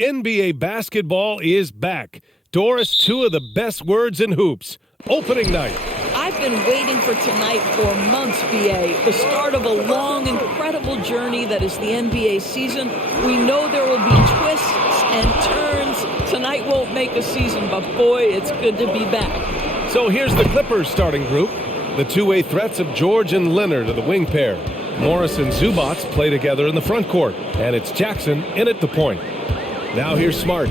NBA basketball is back. Doris, two of the best words in hoops. Opening night. I've been waiting for tonight for months, BA. The start of a long, incredible journey that is the NBA season. We know there will be twists and turns. Tonight won't make a season, but boy, it's good to be back. So here's the Clippers starting group. The two-way threats of George and Leonard are the wing pair. Morris and Zubac play together in the front court. And it's Jackson in at the point. Now here's Smart.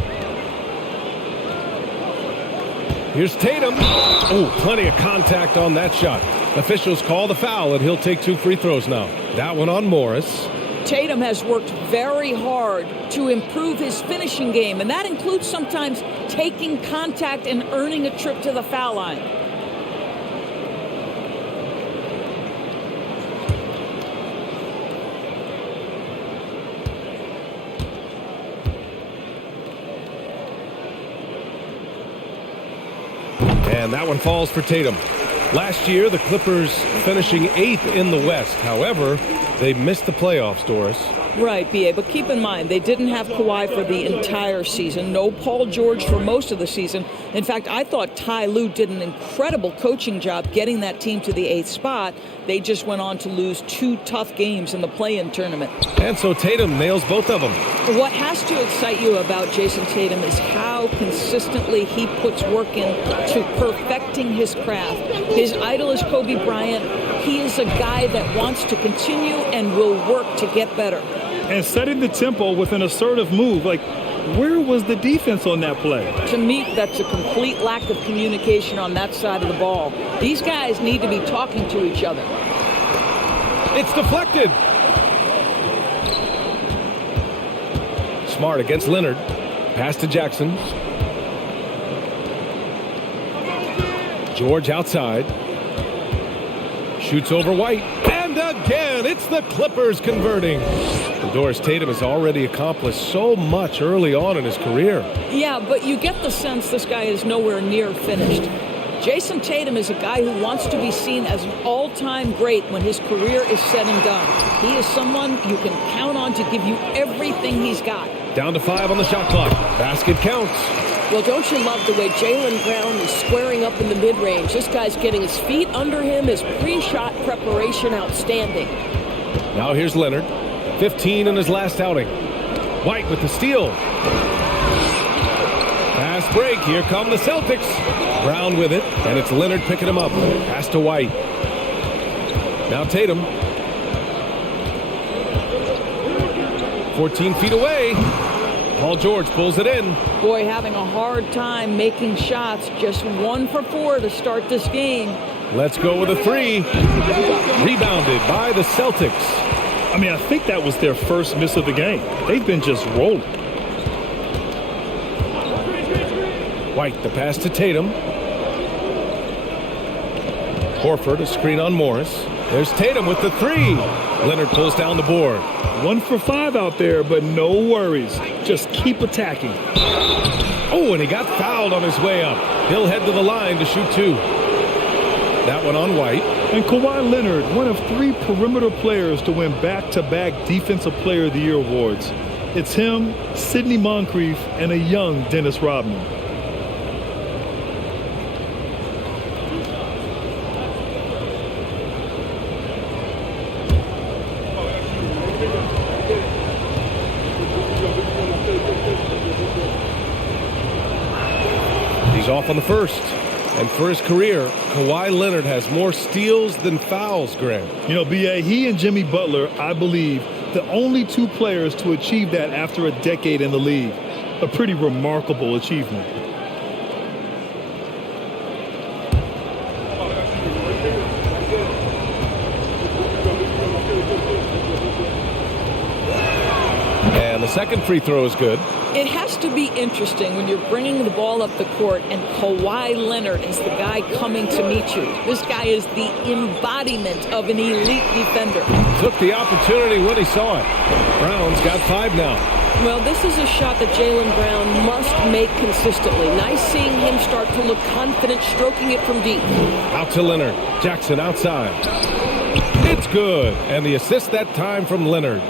Here's Tatum. Oh, plenty of contact on that shot. Officials call the foul, and he'll take 2 free throws now. That one on Morris. Tatum has worked very hard to improve his finishing game, and that includes sometimes taking contact and earning a trip to the foul line. And that one falls for Tatum. Last year, the Clippers finishing 8th in the West. However, they missed the playoffs, Doris. Right, B.A., but keep in mind, they didn't have Kawhi for the entire season. No Paul George for most of the season. In fact, I thought Ty Lue did an incredible coaching job getting that team to the 8th spot. They just went on to lose 2 tough games in the play-in tournament. And so Tatum nails both of them. What has to excite you about Jason Tatum is how consistently he puts work in to perfecting his craft. His idol is Kobe Bryant. He is a guy that wants to continue and will work to get better. And setting the tempo with an assertive move. Like, where was the defense on that play? To me, that's a complete lack of communication on that side of the ball. These guys need to be talking to each other. It's deflected. Smart against Leonard. Pass to Jackson. George outside. Shoots over White. And again, it's the Clippers converting. Doris, Tatum has already accomplished so much early on in his career. Yeah, but you get the sense this guy is nowhere near finished. Jason Tatum is a guy who wants to be seen as an all-time great when his career is said and done. He is someone you can count on to give you everything he's got. Down to 5 on the shot clock. Basket counts. Well, don't you love the way Jaylen Brown is squaring up in the mid-range? This guy's getting his feet under him. His pre-shot preparation outstanding. Now here's Leonard. 15 in his last outing. White with the steal. Pass break. Here come the Celtics. Brown with it, and it's Leonard picking him up. Pass to White. Now Tatum. 14 feet away. Paul George pulls it in. Boy, having a hard time making shots. Just 1 for 4 to start this game. Let's go with a 3. Rebounded by the Celtics. I mean, I think that was their first miss of the game. They've been just rolling. White, the pass to Tatum. Horford, a screen on Morris. There's Tatum with the 3. Leonard pulls down the board. 1 for 5 out there, but no worries. Just keep attacking. Oh, and he got fouled on his way up. He'll head to the line to shoot 2. That one on White. And Kawhi Leonard, one of 3 perimeter players to win back-to-back Defensive Player of the Year awards. It's him, Sidney Moncrief, and a young Dennis Rodman. He's off on the first. And for his career, Kawhi Leonard has more steals than fouls, Greg. You know, B.A., he and Jimmy Butler, I believe, the only 2 players to achieve that after a decade in the league. A pretty remarkable achievement. And the second free throw is good. It has to be interesting when you're bringing the ball up the court and Kawhi Leonard is the guy coming to meet you. This guy is the embodiment of an elite defender. Took the opportunity when he saw it. Brown's got 5 now. Well, this is a shot that Jaylen Brown must make consistently. Nice seeing him start to look confident, stroking it from deep. Out to Leonard. Jackson outside. It's good. And the assist that time from Leonard.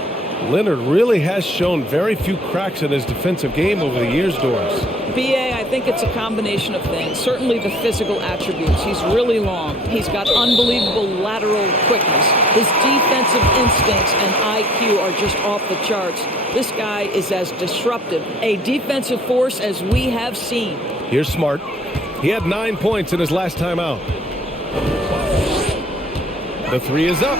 Leonard really has shown very few cracks in his defensive game over the years, Doris. BA, I think it's a combination of things. Certainly the physical attributes. He's really long. He's got unbelievable lateral quickness. His defensive instincts and IQ are just off the charts. This guy is as disruptive a defensive force as we have seen. Here's Smart. He had 9 points in his last time out. The three is up.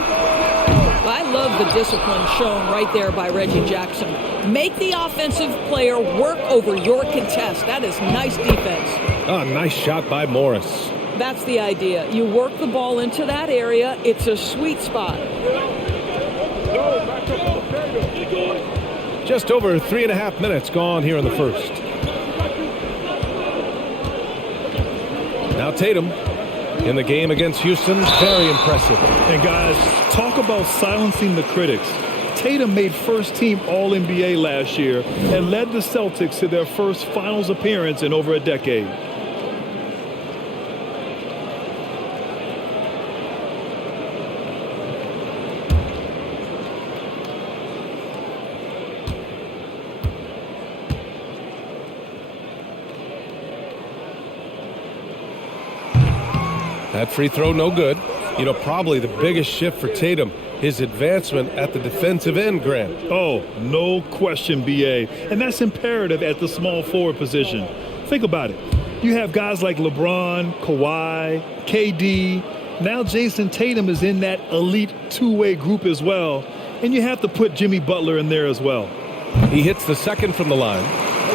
I love the discipline shown right there by Reggie Jackson. Make the offensive player work over your contest. That is nice defense. A nice shot by Morris. That's the idea. You work the ball into that area. It's a sweet spot. Just over 3.5 minutes gone here in the first. Now Tatum in the game against Houston. Very impressive. And guys, talk about silencing the critics. Tatum made first-team All-NBA last year and led the Celtics to their first finals appearance in over a decade. That free throw no good. You know, probably the biggest shift for Tatum, his advancement at the defensive end, Grant. Oh, no question, BA. And that's imperative at the small forward position. Think about it. You have guys like LeBron, Kawhi, KD. Now Jason Tatum is in that elite two-way group as well. And you have to put Jimmy Butler in there as well. He hits the second from the line.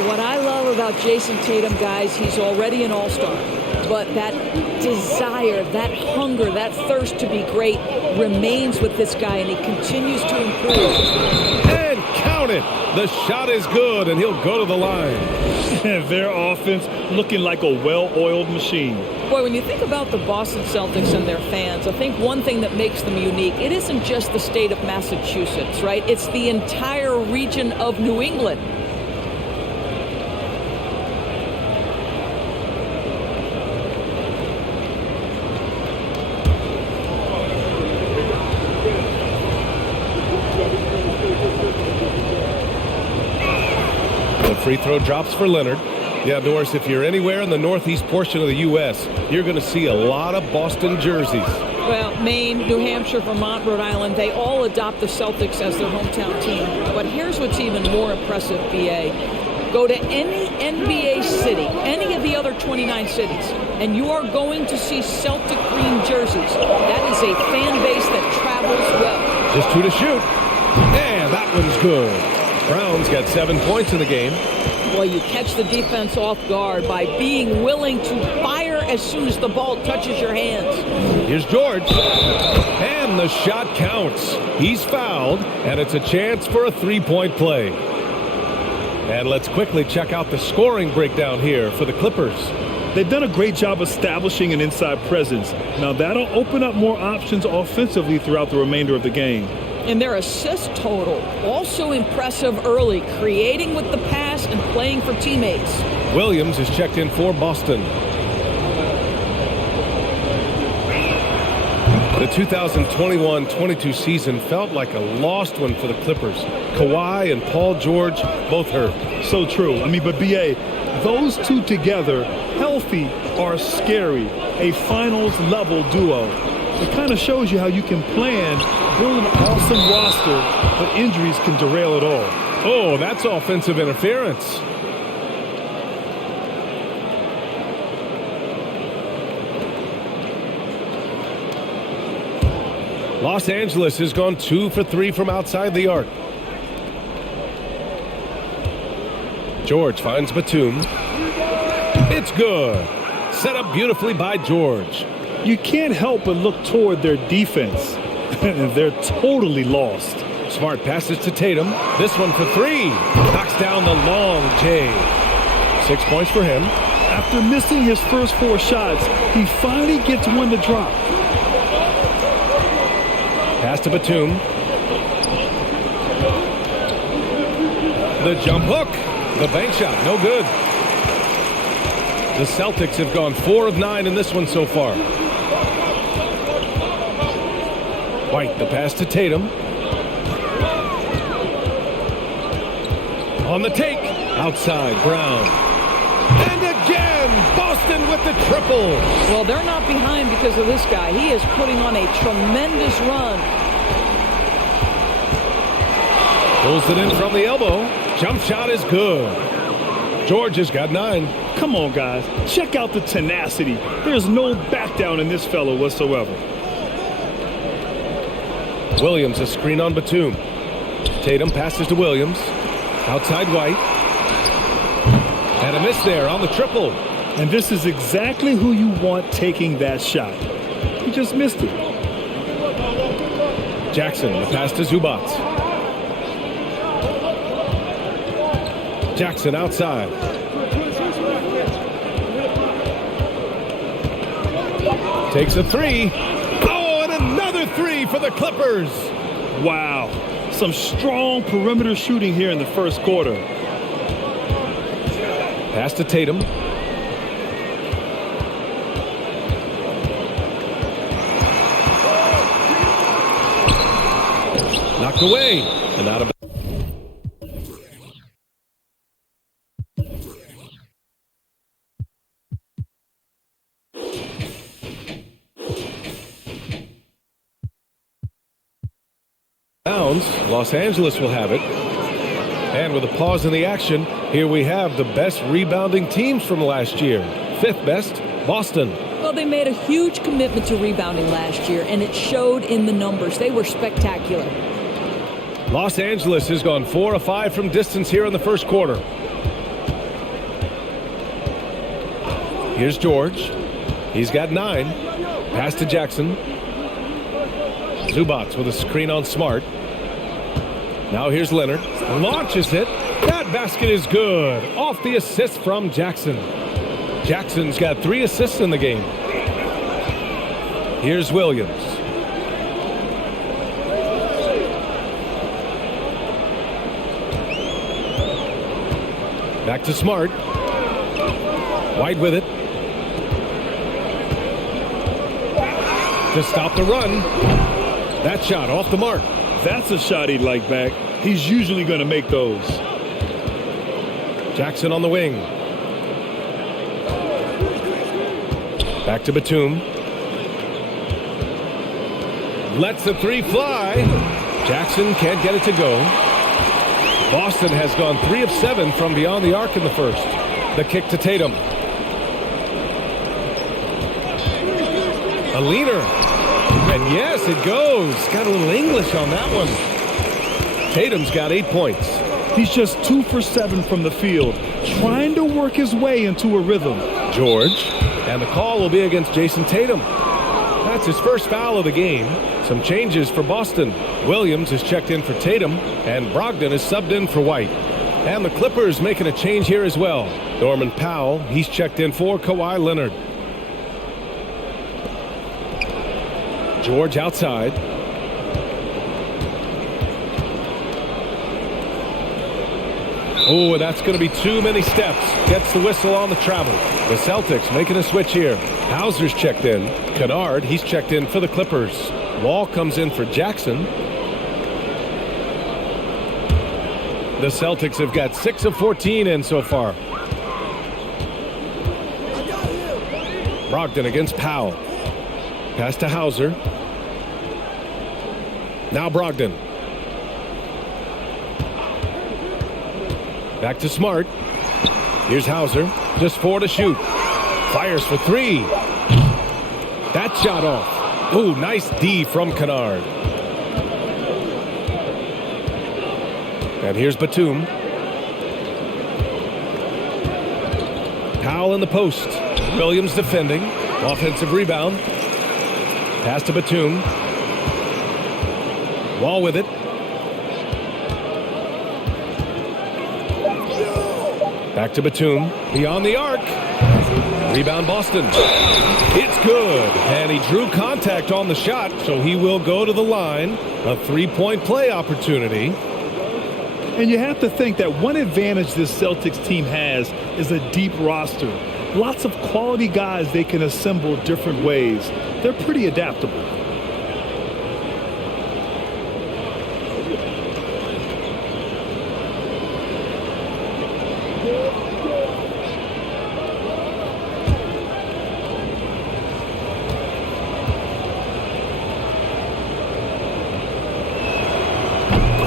What I love about Jason Tatum, guys, he's already an all-star. But that desire, that hunger, that thirst to be great remains with this guy, and he continues to improve. And count it. The shot is good, and he'll go to the line. Their offense looking like a well-oiled machine. Boy, when you think about the Boston Celtics and their fans, I think one thing that makes them unique, it isn't just the state of Massachusetts, right? It's the entire region of New England. Free throw drops for Leonard. Yeah, Doris, if you're anywhere in the northeast portion of the U.S., you're going to see a lot of Boston jerseys. Well, Maine, New Hampshire, Vermont, Rhode Island, they all adopt the Celtics as their hometown team. But here's what's even more impressive, BA. Go to any NBA city, any of the other 29 cities, and you are going to see Celtic green jerseys. That is a fan base that travels well. Just 2 to shoot. And that one's good. Brown's got 7 points in the game. Well, you catch the defense off guard by being willing to fire as soon as the ball touches your hands. Here's George. And the shot counts. He's fouled, and it's a chance for a three-point play. And let's quickly check out the scoring breakdown here for the Clippers. They've done a great job establishing an inside presence. Now that'll open up more options offensively throughout the remainder of the game. And their assist total, also impressive early, creating with the pass and playing for teammates. Williams is checked in for Boston. The 2021-22 season felt like a lost one for the Clippers. Kawhi and Paul George both hurt. So true. But BA, those two together, healthy, are scary. A finals-level duo. It kind of shows you how you can plan, build an awesome roster, but injuries can derail it all. Oh, that's offensive interference. Los Angeles has gone 2 for 3 from outside the arc. George finds Batum. It's good. Set up beautifully by George. You can't help but look toward their defense. They're totally lost. Smart passes to Tatum. This one for 3. Knocks down the long J. 6 points for him. After missing his first 4 shots, he finally gets one to drop. Pass to Batum. The jump hook. The bank shot. No good. The Celtics have gone 4 of 9 in this one so far. White, the pass to Tatum. On the take, outside Brown. And again, Boston with the triple. Well, they're not behind because of this guy. He is putting on a tremendous run. Pulls it in from the elbow. Jump shot is good. George has got 9. Come on, guys. Check out the tenacity. There's no back down in this fellow whatsoever. Williams, a screen on Batum. Tatum passes to Williams. Outside White. And a miss there on the triple. And this is exactly who you want taking that shot. He just missed it. Jackson, the pass to Zubac. Jackson outside. Takes a 3. Oh, and another 3 for the Clippers. Wow. Some strong perimeter shooting here in the first quarter. Pass to Tatum. Knocked away and out of bounds. Los Angeles will have it. And with a pause in the action, here we have the best rebounding teams from last year. 5th best, Boston. Well, they made a huge commitment to rebounding last year, and it showed in the numbers. They were spectacular. Los Angeles has gone 4 of 5 from distance here in the first quarter. Here's George. He's got 9. Pass to Jackson. Zubac with a screen on Smart. Now here's Leonard. Launches it. That basket is good. Off the assist from Jackson. Jackson's got 3 assists in the game. Here's Williams. Back to Smart. White with it. To stop the run. That shot off the mark. That's a shot he'd like back. He's usually going to make those. Jackson on the wing. Back to Batum. Lets the 3 fly. Jackson can't get it to go. Boston has gone 3 of 7 from beyond the arc in the first. The kick to Tatum. A leaner. And yes, it goes. Got a little English on that one. Tatum's got 8 points. He's just 2 for 7 from the field, trying to work his way into a rhythm. George. And the call will be against Jason Tatum. That's his first foul of the game. Some changes for Boston. Williams is checked in for Tatum, and Brogdon is subbed in for White. And the Clippers making a change here as well. Norman Powell, he's checked in for Kawhi Leonard. George outside. Oh, that's going to be too many steps. Gets the whistle on the travel. The Celtics making a switch here. Hauser's checked in. Kennard, he's checked in for the Clippers. Wall comes in for Jackson. The Celtics have got 6 of 14 in so far. Brogdon against Powell. Pass to Hauser. Now Brogdon. Back to Smart. Here's Hauser. Just 4 to shoot. Fires for 3. That shot off. Oh, nice D from Kennard. And here's Batum. Powell in the post. Williams defending. Offensive rebound. Pass to Batum. Wall with it. Back to Batum. Beyond the arc. Rebound Boston. It's good. And he drew contact on the shot, so he will go to the line. A 3-point play opportunity. And you have to think that one advantage this Celtics team has is a deep roster. Lots of quality guys they can assemble different ways. They're pretty adaptable.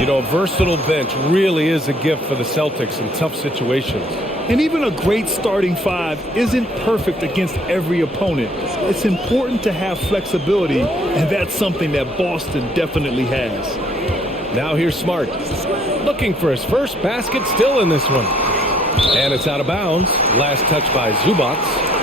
A versatile bench really is a gift for the Celtics in tough situations. And even a great starting five isn't perfect against every opponent. It's important to have flexibility, and that's something that Boston definitely has. Now here's Smart. Looking for his first basket, still in this one. And it's out of bounds. Last touch by Zubac.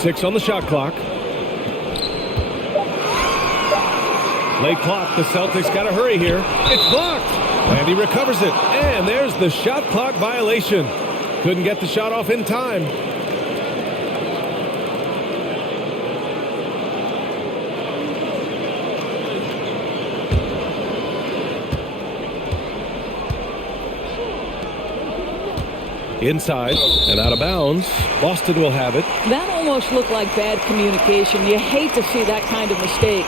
Six on the shot clock. Late clock. The Celtics got to hurry here. It's blocked. And he recovers it. And there's the shot clock violation. Couldn't get the shot off in time. Inside and out of bounds. Boston will have it. That almost looked like bad communication. You hate to see that kind of mistake.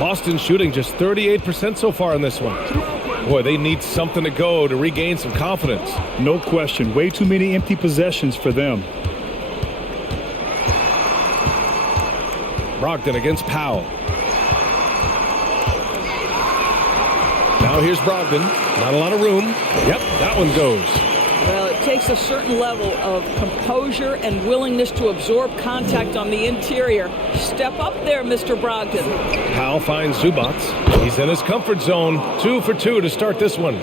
Boston shooting just 38% so far in this one. Boy, they need something to go to regain some confidence. No question. Way too many empty possessions for them. Brogdon against Powell. Now here's Brogdon. Not a lot of room. Yep, that one goes. Well, it takes a certain level of composure and willingness to absorb contact on the interior. Step up there, Mr. Brogdon. Powell finds Zubac. He's in his comfort zone. 2 for 2 to start this one.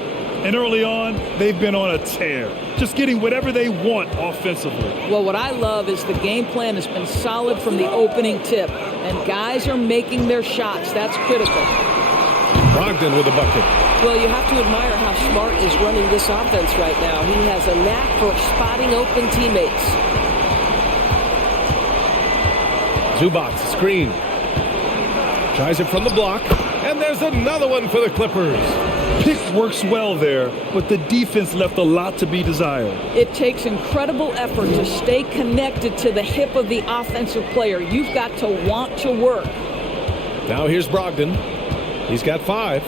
And early on, they've been on a tear. Just getting whatever they want offensively. Well, what I love is the game plan has been solid from the opening tip. And guys are making their shots. That's critical. Brogdon with a bucket. Well, you have to admire how Smart is running this offense right now. He has a knack for spotting open teammates. Zubac, screen. Tries it from the block. And there's another one for the Clippers. Pick works well there, but the defense left a lot to be desired. It takes incredible effort to stay connected to the hip of the offensive player. You've got to want to work. Now here's Brogdon. He's got 5.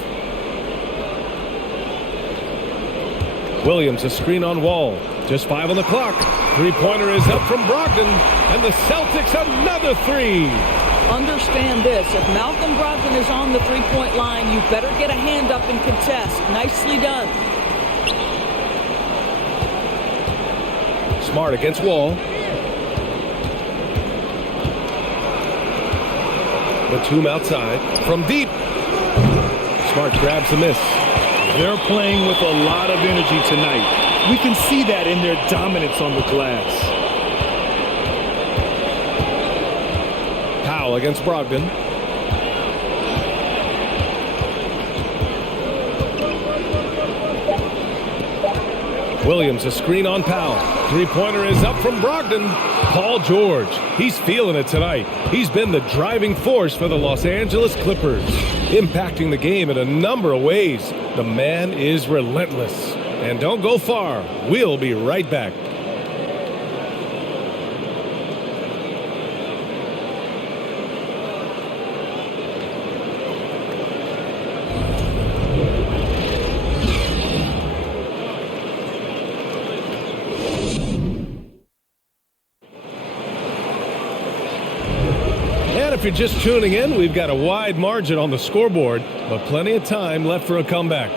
Williams, a screen on Wall. Just 5 on the clock. Three-pointer is up from Brogdon. And the Celtics another 3. Understand this. If Malcolm Brogdon is on the three-point line, you better get a hand up and contest. Nicely done. Smart against Wall. Batum outside. From deep. Smart grabs the miss. They're playing with a lot of energy tonight. We can see that in their dominance on the glass. Powell against Brogdon. Williams, a screen on Powell. Three-pointer is up from Brogdon. Paul George, he's feeling it tonight. He's been the driving force for the Los Angeles Clippers, impacting the game in a number of ways. The man is relentless. And don't go far. We'll be right back. If you're just tuning in, we've got a wide margin on the scoreboard, but plenty of time left for a comeback.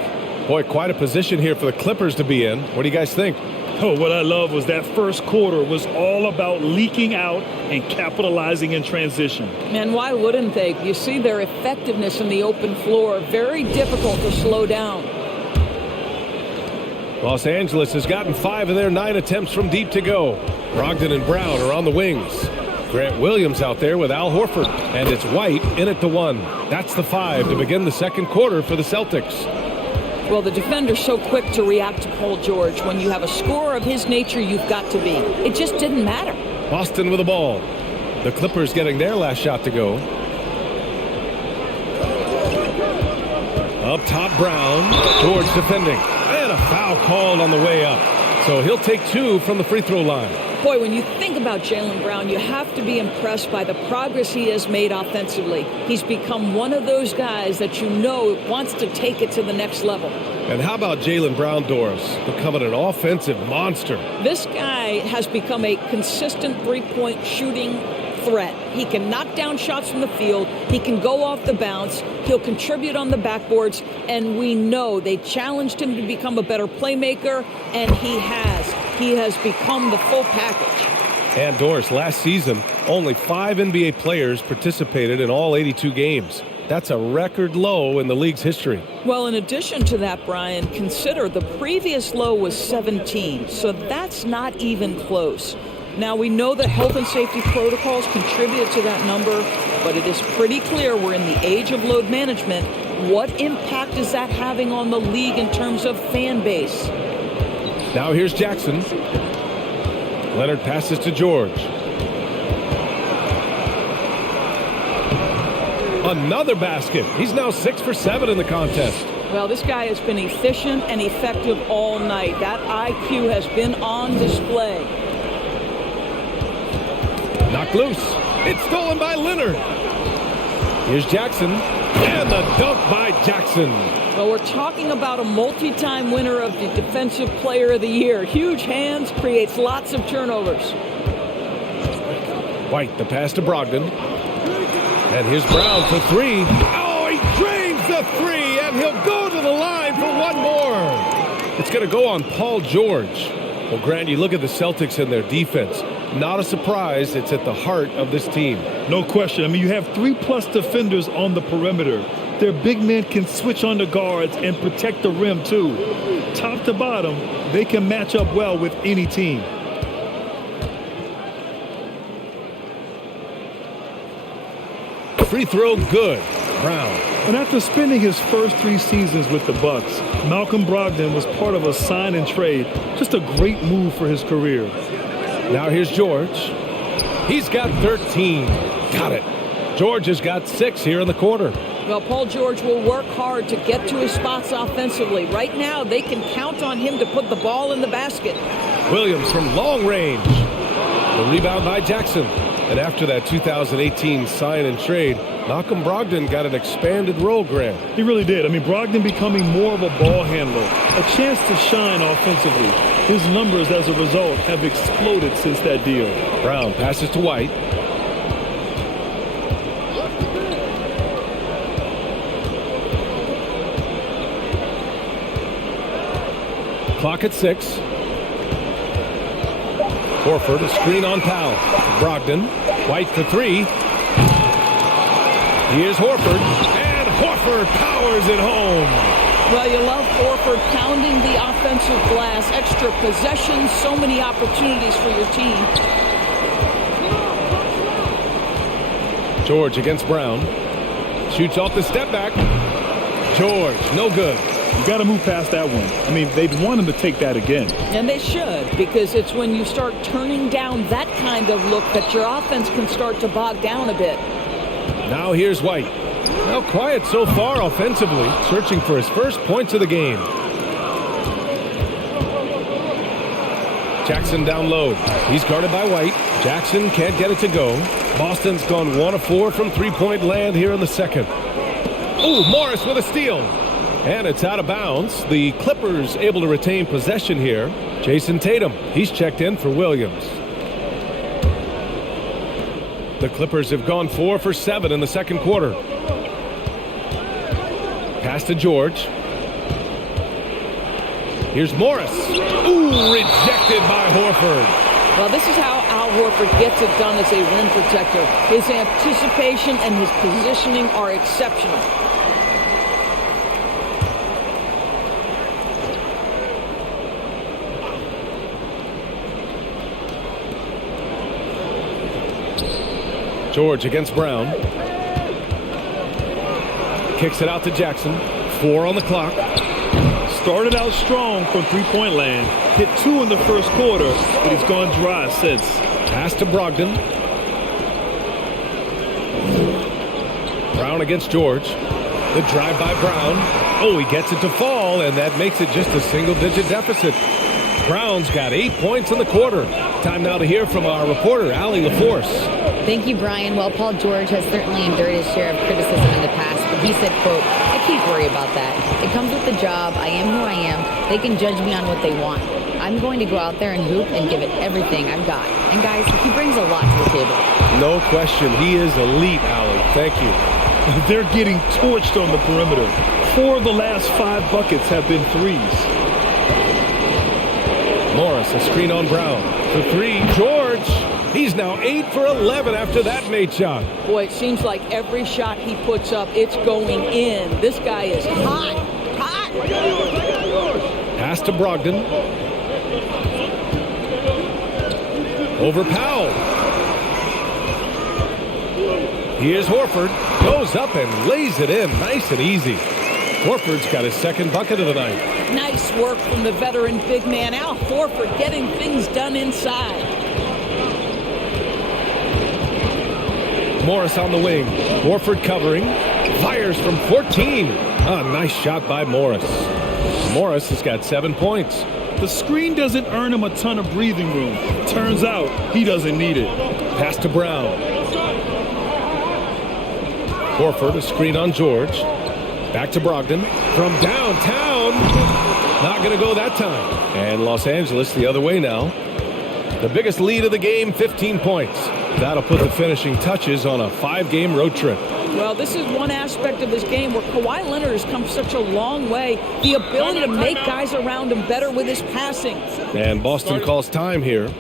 Boy, quite a position here for the Clippers to be in. What do you guys think? Oh, what I love was that first quarter was all about leaking out and capitalizing in transition. And why wouldn't they? You see their effectiveness in the open floor. Very difficult to slow down. Los Angeles has gotten 5 of their 9 attempts from deep to go. Brogdon and Brown are on the wings. Grant Williams out there with Al Horford. And it's White in at the 1. That's the 5 to begin the second quarter for the Celtics. Well, the defender's so quick to react to Paul George. When you have a scorer of his nature, you've got to be. It just didn't matter. Boston with the ball. The Clippers getting their last shot to go. Up top, Brown. George defending. And a foul called on the way up. So he'll take 2 from the free throw line. Boy, when you think about Jaylen Brown, you have to be impressed by the progress he has made offensively. He's become one of those guys that you know wants to take it to the next level. And how about Jaylen Brown, Doris, becoming an offensive monster? This guy has become a consistent three-point shooting threat. He can knock down shots from the field. He can go off the bounce. He'll contribute on the backboards. And we know they challenged him to become a better playmaker, and he has. He has become the full package. And Doris, last season, only 5 NBA players participated in all 82 games. That's a record low in the league's history. Well, in addition to that, Brian, consider the previous low was 17, so that's not even close. Now, we know that health and safety protocols contributed to that number, but it is pretty clear we're in the age of load management. What impact is that having on the league in terms of fan base? Now here's Jackson. Leonard passes to George. Another basket. He's now 6 for 7 in the contest. Well, this guy has been efficient and effective all night. That IQ has been on display. Knocked loose. It's stolen by Leonard. Here's Jackson. And the dunk by Jackson. Well, we're talking about a multi-time winner of the Defensive Player of the Year. Huge hands, creates lots of turnovers. White, the pass to Brogdon. And here's Brown for 3. Oh, he drains the 3, and he'll go to the line for one more. It's going to go on Paul George. Well, Grant, you look at the Celtics and their defense. Not a surprise. It's at the heart of this team. No question. I mean, you have 3+ defenders on the perimeter. Their big men can switch on the guards and protect the rim, too. Top to bottom, they can match up well with any team. Free throw good. Brown. And after spending his first 3 seasons with the Bucks, Malcolm Brogdon was part of a sign and trade. Just a great move for his career. Now here's George. He's got 13. Got it. George has got 6 here in the quarter. Well, Paul George will work hard to get to his spots offensively. Right now, they can count on him to put the ball in the basket. Williams from long range. The rebound by Jackson. And after that 2018 sign and trade, Malcolm Brogdon got an expanded role, Grant. He really did. I mean, Brogdon becoming more of a ball handler, a chance to shine offensively. His numbers as a result have exploded since that deal. Brown passes to White. Clock at 6. Horford, a screen on Powell. Brogdon, White for 3. Here's Horford, and Horford powers it home. Well, you love Horford pounding the offensive glass, extra possessions, so many opportunities for your team. George against Brown. Shoots off the step back. George, no good. You got to move past that one. I mean, they'd want him to take that again. And they should, because it's when you start turning down that kind of look that your offense can start to bog down a bit. Now here's White. Well, quiet so far offensively, searching for his first points of the game. Jackson down low. He's guarded by White. Jackson can't get it to go. Boston's gone 1 of 4 from three-point land here in the second. Ooh, Morris with a steal. And it's out of bounds. The Clippers able to retain possession here. Jason Tatum, he's checked in for Williams. The Clippers have gone 4 for 7 in the second quarter. Pass to George. Here's Morris. Ooh, rejected by Horford. Well, this is how Al Horford gets it done as a rim protector. His anticipation and his positioning are exceptional. George against Brown. Kicks it out to Jackson. 4 on the clock. Started out strong from three-point land. Hit 2 in the first quarter, but he's gone dry since. Pass to Brogdon. Brown against George. The drive by Brown. Oh, he gets it to fall, and that makes it just a single-digit deficit. Brown's got 8 points in the quarter. Time now to hear from our reporter, Allie LaForce. Thank you, Brian. Well, Paul George has certainly endured his share of criticism in the past, but he said, quote, "I can't worry about that. It comes with the job. I am who I am. They can judge me on what they want. I'm going to go out there and hoop and give it everything I've got." And guys, he brings a lot to the table. No question. He is elite, Allie. Thank you. They're getting torched on the perimeter. 4 of the last 5 buckets have been threes. Morris, a screen on Brown. For 3, George. He's now 8 for 11 after that Nate shot. Boy, it seems like every shot he puts up, it's going in. This guy is hot. Hot. Pass to Brogdon. Over Powell. Here's Horford. Goes up and lays it in nice and easy. Horford's got his second bucket of the night. Nice work from the veteran big man, Al Horford, getting things done inside. Morris on the wing. Horford covering. Fires from 14. A nice shot by Morris. Morris has got 7 points. The screen doesn't earn him a ton of breathing room. Turns out he doesn't need it. Pass to Brown. Horford, a screen on George. Back to Brogdon. From downtown. Not going to go that time. And Los Angeles the other way now. The biggest lead of the game, 15 points. That'll put the finishing touches on a 5-game road trip. Well, this is one aspect of this game where Kawhi Leonard has come such a long way. The ability to make guys around him better with his passing. And Boston calls time here.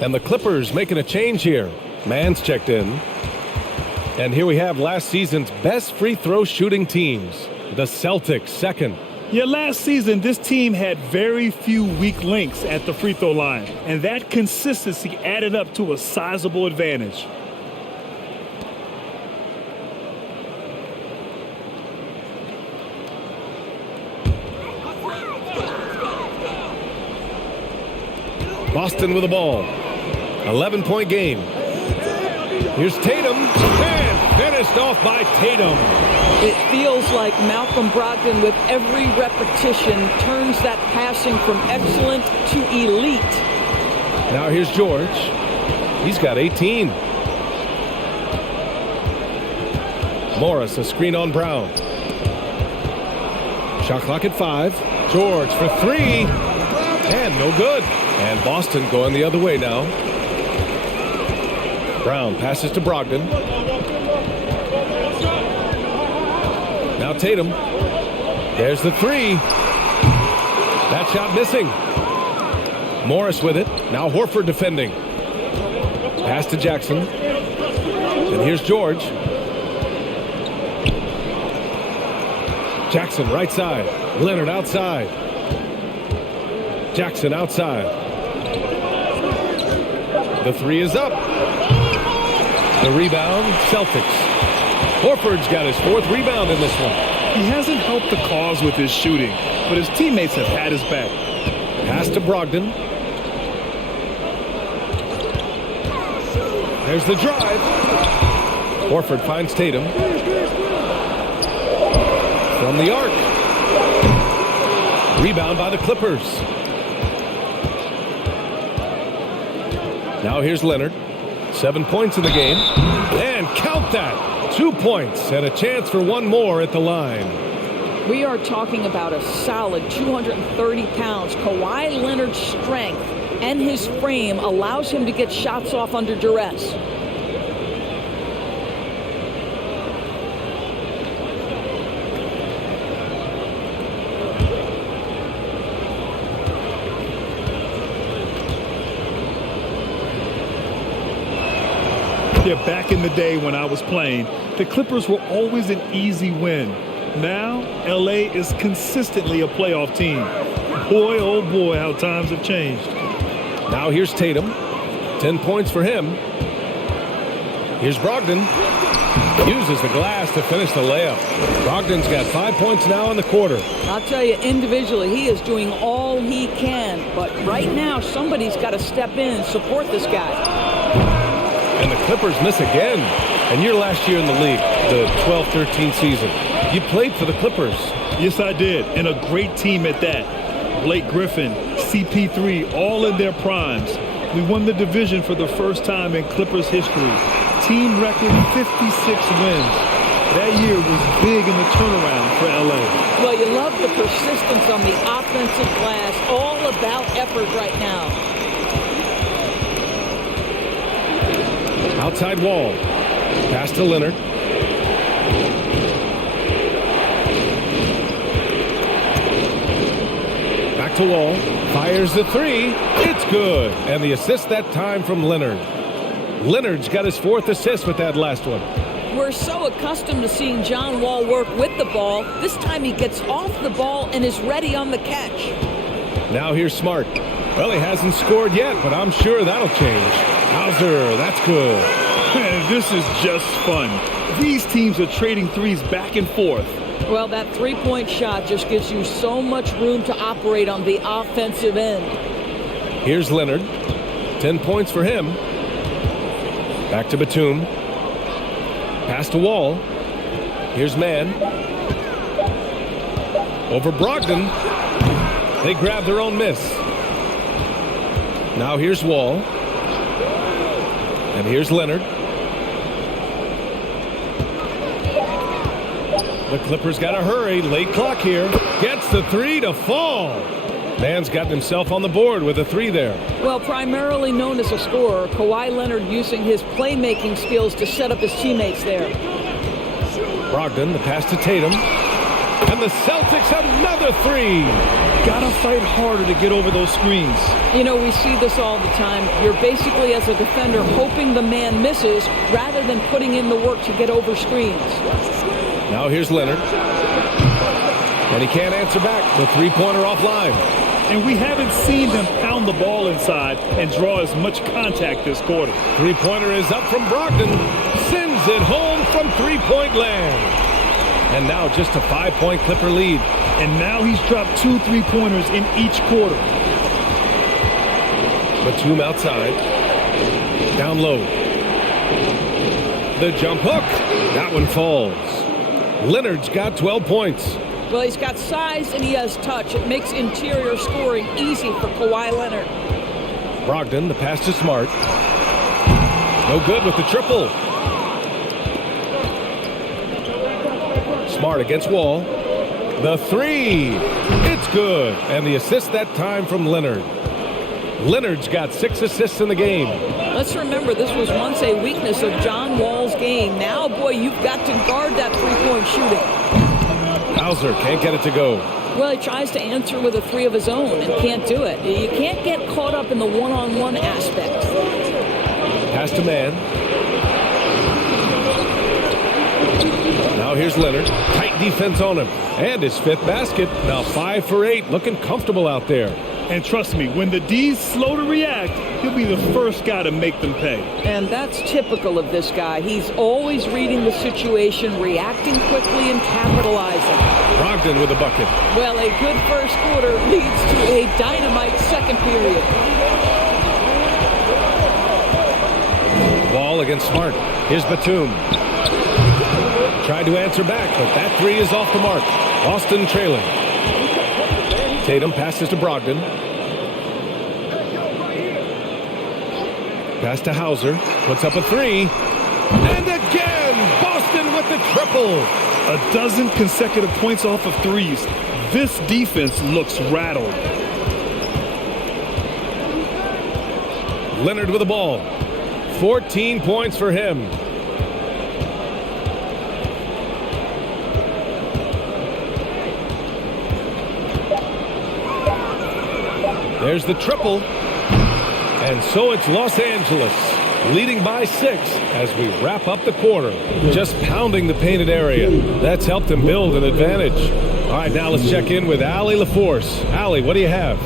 And the Clippers making a change here. Mann's checked in. And here we have last season's best free throw shooting teams. The Celtics second. Yeah, last season, this team had very few weak links at the free throw line. And that consistency added up to a sizable advantage. Boston with the ball. 11-point game. Here's Tatum. And finished off by Tatum. It feels like Malcolm Brogdon, with every repetition, turns that passing from excellent to elite. Now here's George. He's got 18. Morris, a screen on Brown. Shot clock at 5. George for 3. And no good. And Boston going the other way now. Brown passes to Brogdon. Now Tatum. There's the 3. That shot missing. Morris with it. Now Horford defending. Pass to Jackson. And here's George. Jackson right side. Leonard outside. Jackson outside. The 3 is up. The rebound, Celtics. Horford's got his 4th rebound in this one. He hasn't helped the cause with his shooting, but his teammates have had his back. Pass to Brogdon. There's the drive. Horford finds Tatum. From the arc. Rebound by the Clippers. Now here's Leonard. 7 points in the game. And count that. 2 points and a chance for one more at the line. We are talking about a solid 230 pounds. Kawhi Leonard's strength and his frame allows him to get shots off under duress. Yeah, back in the day when I was playing, the Clippers were always an easy win. Now, LA is consistently a playoff team. Boy, oh boy, how times have changed. Now here's Tatum. 10 points for him. Here's Brogdon. Uses the glass to finish the layup. Brogdon's got 5 points now in the quarter. I'll tell you, individually, he is doing all he can. But right now, somebody's got to step in and support this guy. And the Clippers miss again. And your last year in the league, the 12-13 season, you played for the Clippers. Yes, I did. And a great team at that. Blake Griffin, CP3, all in their primes. We won the division for the first time in Clippers history. Team record 56 wins. That year was big in the turnaround for LA. Well, you love the persistence on the offensive glass. All about effort right now. Outside Wall. Pass to Leonard. Back to Wall. Fires the three. It's good. And the assist that time from Leonard. Leonard's got his 4th assist with that last one. We're so accustomed to seeing John Wall work with the ball. This time he gets off the ball and is ready on the catch. Now here's Smart. Well, he hasn't scored yet, but I'm sure that'll change. Hauser, that's good. Man, this is just fun. These teams are trading threes back and forth. Well, that three-point shot just gives you so much room to operate on the offensive end. Here's Leonard. 10 points for him. Back to Batum. Pass to Wall. Here's Mann. Over Brogdon. They grab their own miss. Now here's Wall. And here's Leonard. The Clippers got to hurry. Late clock here. Gets the three to fall. Mann's gotten himself on the board with a three there. Well, primarily known as a scorer, Kawhi Leonard using his playmaking skills to set up his teammates there. Brogdon, the pass to Tatum. And the Celtics another three. Gotta fight harder to get over those screens. You know, we see this all the time. You're basically, as a defender, hoping the man misses rather than putting in the work to get over screens. Now here's Leonard. And he can't answer back. The three-pointer offline. And we haven't seen them pound the ball inside and draw as much contact this quarter. Three-pointer is up from Brogdon. Sends it home from three-point land. And now just a 5-point Clipper lead. And now he's dropped 2 3-pointers in each quarter. Batum outside. Down low. The jump hook. That one falls. Leonard's got 12 points. Well, he's got size and he has touch. It makes interior scoring easy for Kawhi Leonard. Brogdon, the pass to Smart. No good with the triple. Smart against Wall. The three. It's good. And the assist that time from Leonard. Leonard's got 6 assists in the game. Let's remember, this was once a weakness of John Wall's game. Now, boy, you've got to guard that three-point shooting. Hauser can't get it to go. Well, he tries to answer with a three of his own and can't do it. You can't get caught up in the one-on-one aspect. Pass to Mann. Now here's Leonard. Tight defense on him. And his 5th basket. Now 5 for 8. Looking comfortable out there. And trust me, when the D's slow to react, he'll be the first guy to make them pay. And that's typical of this guy. He's always reading the situation, reacting quickly, and capitalizing. Brogdon with a bucket. Well, a good first quarter leads to a dynamite second period. Wall against Smart. Here's Batum. Tried to answer back, but that three is off the mark. Boston trailing. Tatum passes to Brogdon. Pass to Hauser. Puts up a three. And again, Boston with the triple. A dozen consecutive points off of threes. This defense looks rattled. Leonard with the ball. 14 points for him. There's the triple. And so it's Los Angeles leading by 6 as we wrap up the quarter. Just pounding the painted area. That's helped them build an advantage. All right, now let's check in with Allie LaForce. Allie, what do you have?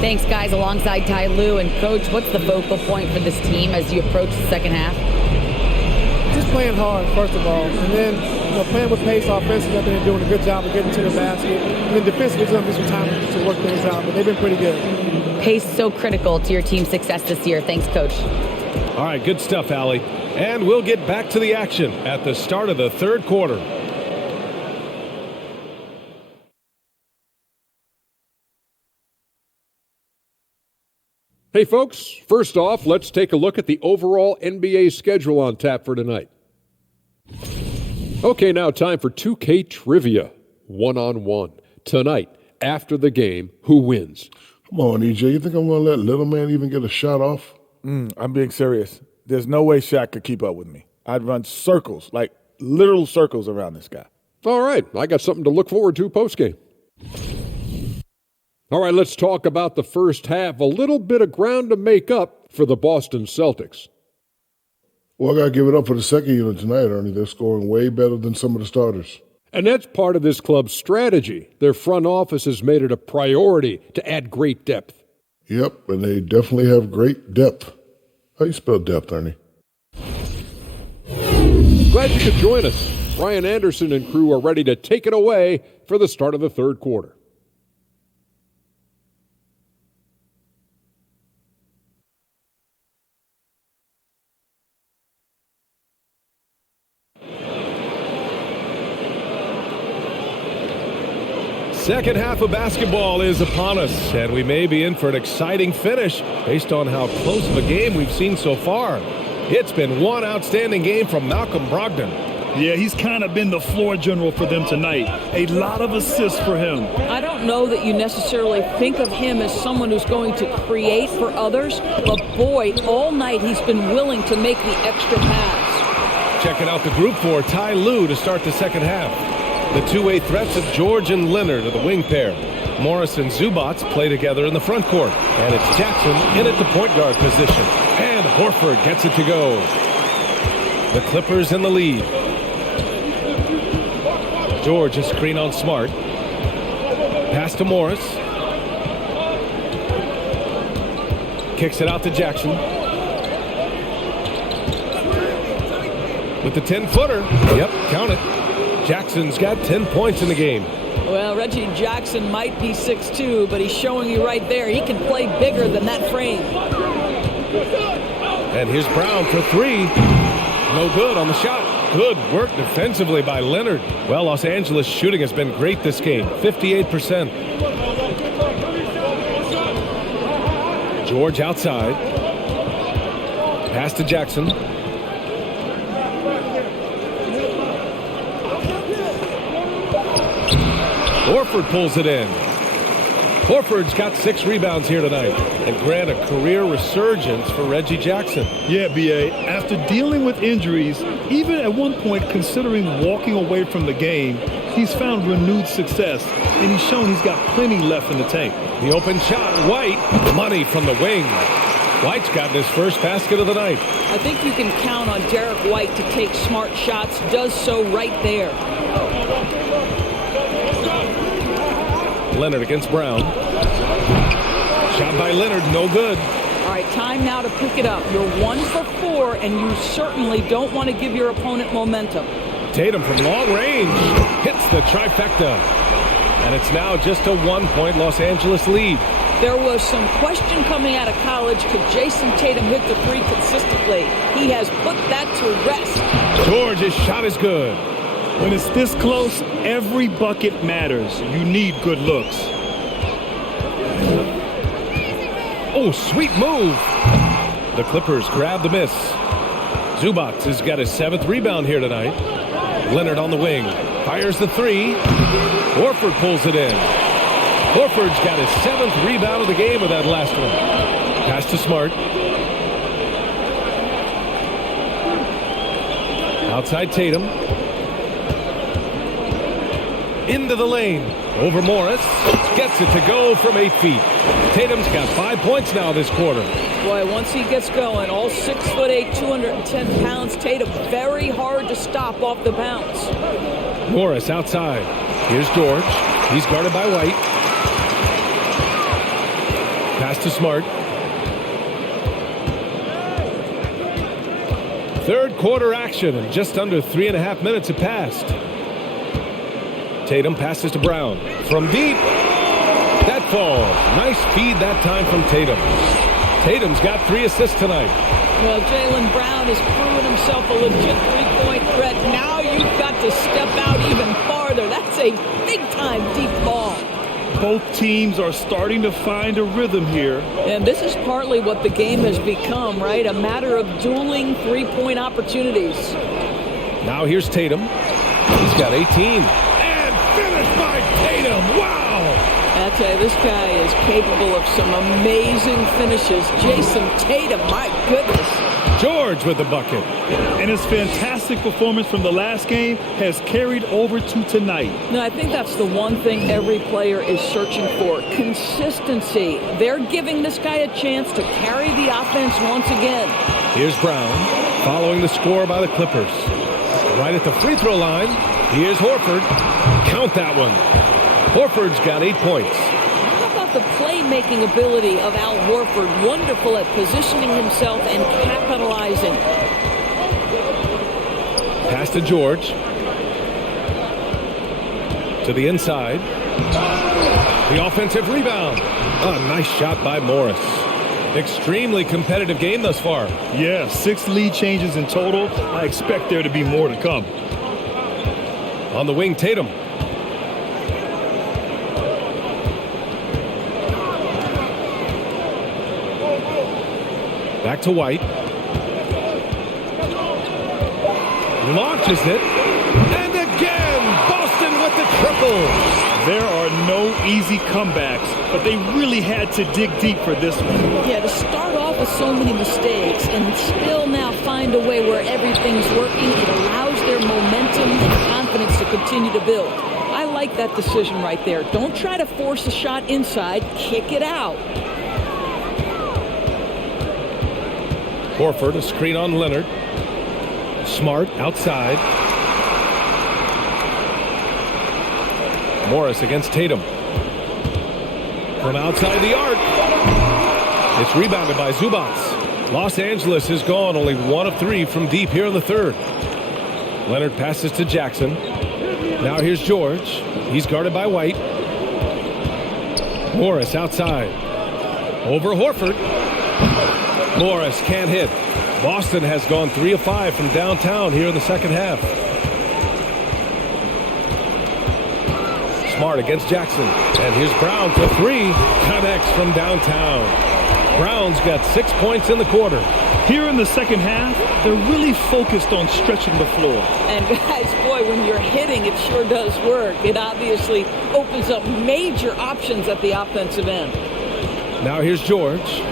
Thanks, guys. Alongside Ty Lue and Coach, what's the focal point for this team as you approach the second half? Just playing hard, first of all, and then playing with pace offensively. They've been doing a good job of getting to the basket. And then defensively, it's going to be some time to work things out, but they've been pretty good. Pace so critical to your team's success this year. Thanks, Coach. All right, good stuff, Allie. And we'll get back to the action at the start of the third quarter. Hey folks, first off, let's take a look at the overall NBA schedule on tap for tonight. Okay, now time for 2K Trivia, one-on-one. Tonight, after the game, who wins? Come on, EJ, you think I'm going to let little man even get a shot off? I'm being serious. There's no way Shaq could keep up with me. I'd run circles, like literal circles around this guy. All right, I got something to look forward to postgame. All right, let's talk about the first half. A little bit of ground to make up for the Boston Celtics. Well, I got to give it up for the second unit tonight, Ernie. They're scoring way better than some of the starters. And that's part of this club's strategy. Their front office has made it a priority to add great depth. Yep, and they definitely have great depth. How do you spell depth, Ernie? Glad you could join us. Ryan Anderson and crew are ready to take it away for the start of the third quarter. Second half of basketball is upon us, and we may be in for an exciting finish based on how close of a game we've seen so far. It's been one outstanding game from Malcolm Brogdon. Yeah, he's kind of been the floor general for them tonight. A lot of assists for him. I don't know that you necessarily think of him as someone who's going to create for others, but boy, all night he's been willing to make the extra pass. Checking out the group for Ty Lue to start the second half. The two-way threats of George and Leonard are the wing pair. Morris and Zubats play together in the front court. And it's Jackson in at the point guard position. And Horford gets it to go. The Clippers in the lead. George, a screen on Smart. Pass to Morris. Kicks it out to Jackson. With the 10-footer. Yep, count it. Jackson's got 10 points in the game. Well, Reggie Jackson might be 6'2", but he's showing you right there he can play bigger than that frame. And here's Brown for three. No good on the shot. Good work defensively by Leonard. Well, Los Angeles shooting has been great this game, 58%. George outside. Pass to Jackson. Horford pulls it in. Horford's got 6 rebounds here tonight. And Grant, a career resurgence for Reggie Jackson. Yeah, B.A., after dealing with injuries, even at one point considering walking away from the game, he's found renewed success, and he's shown he's got plenty left in the tank. The open shot, White, money from the wing. White's gotten his first basket of the night. I think you can count on Derek White to take smart shots, does so right there. Leonard against Brown. Shot by Leonard, no good. All right, time now to pick it up. You're 1 for 4, and you certainly don't want to give your opponent momentum. Tatum from long range hits the trifecta. And it's now just a 1-point Los Angeles lead. There was some question coming out of college, could Jason Tatum hit the three consistently? He has put that to rest. George's shot is good. When it's this close, every bucket matters. You need good looks. Oh, sweet move. The Clippers grab the miss. Zubac has got his 7th rebound here tonight. Leonard on the wing. Fires the three. Horford pulls it in. Horford's got his 7th rebound of the game with that last one. Pass to Smart. Outside Tatum. Into the lane. Over Morris. Gets it to go from 8 feet. Tatum's got 5 points now this quarter. Boy, once he gets going, all 6'8", 210 pounds, Tatum very hard to stop off the bounce. Morris outside. Here's George. He's guarded by White. Pass to Smart. Third quarter action, and just under 3.5 minutes have passed. Tatum passes to Brown. From deep. That falls. Nice feed that time from Tatum. Tatum's got 3 assists tonight. Well, Jaylen Brown has proven himself a legit three-point threat. Now you've got to step out even farther. That's a big-time deep ball. Both teams are starting to find a rhythm here. And this is partly what the game has become, right? A matter of dueling three-point opportunities. Now here's Tatum. He's got 18. And finished by Tatum. Wow! I tell you, this guy is capable of some amazing finishes. Jason Tatum, my goodness. George with the bucket. And his fantastic performance from the last game has carried over to tonight. No, I think that's the one thing every player is searching for. Consistency. They're giving this guy a chance to carry the offense once again. Here's Brown following the score by the Clippers. Right at the free throw line, here's Horford. Count that one. Horford's got 8 points. How about the playmaking ability of Al Horford? Wonderful at positioning himself and capitalizing. Pass to George. To the inside. The offensive rebound. A nice shot by Morris. Extremely competitive game thus far. Yeah, 6 lead changes in total. I expect there to be more to come. On the wing, Tatum. Back to White. Launches it. And again, Boston with the triple. There are no easy comebacks, but they really had to dig deep for this one. Yeah, to start off with so many mistakes and still now find a way where everything's working, it allows their momentum and confidence to continue to build. I like that decision right there. Don't try to force a shot inside, kick it out. Horford, a screen on Leonard. Smart outside. Morris against Tatum. From outside the arc. It's rebounded by Zubac. Los Angeles has gone only 1 of 3 from deep here in the third. Leonard passes to Jackson. Now here's George. He's guarded by White. Morris outside. Over Horford. Morris can't hit. Boston has gone 3 of 5 from downtown here in the second half. Smart against Jackson. And here's Brown for 3. Connects from downtown. Brown's got 6 points in the quarter. Here in the second half, they're really focused on stretching the floor. And guys, boy, when you're hitting, it sure does work. It obviously opens up major options at the offensive end. Now here's George.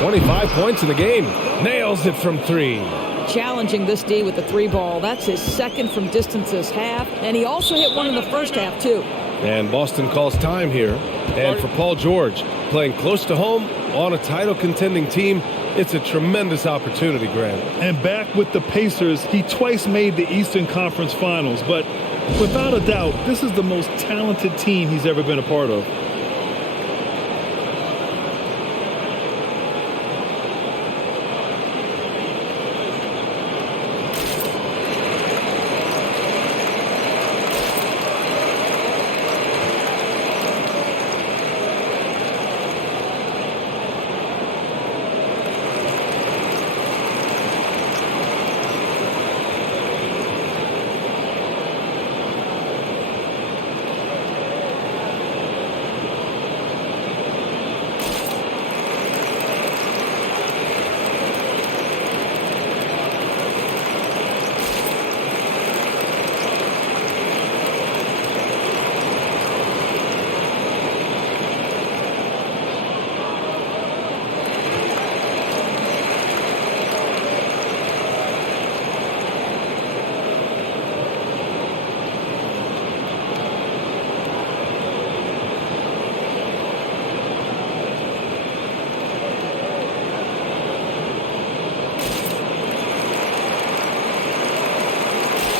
25 points in the game. Nails it from 3. Challenging this D with the 3 ball. That's his second from distance this half. And he also hit one in the first half, too. And Boston calls time here. And for Paul George, playing close to home on a title contending team, it's a tremendous opportunity, Grant. And back with the Pacers, he twice made the Eastern Conference Finals. But without a doubt, this is the most talented team he's ever been a part of.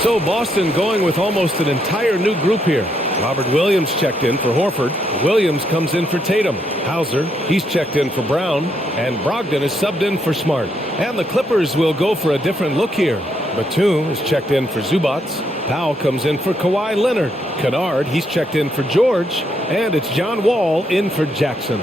So Boston going with almost an entire new group here. Robert Williams checked in for Horford. Williams comes in for Tatum. Hauser, he's checked in for Brown. And Brogdon is subbed in for Smart. And the Clippers will go for a different look here. Batum is checked in for Zubac. Powell comes in for Kawhi Leonard. Kennard, he's checked in for George. And it's John Wall in for Jackson.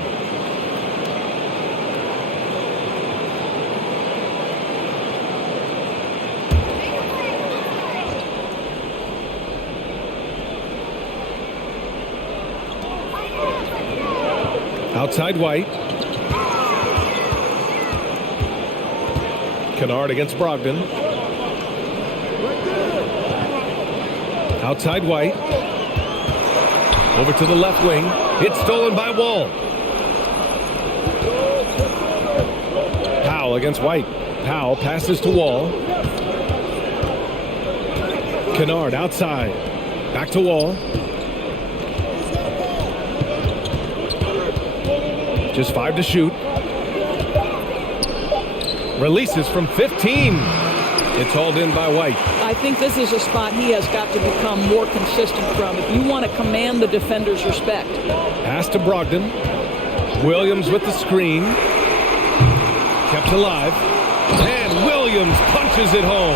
Outside White. Kennard against Brogdon. Outside White. Over to the left wing. It's stolen by Wall. Powell against White. Powell passes to Wall. Kennard outside. Back to Wall. Just 5 to shoot. Releases from 15. It's hauled in by White. I think this is a spot he has got to become more consistent from if you want to command the defender's respect. Pass to Brogdon. Williams with the screen. Kept alive. And Williams punches it home.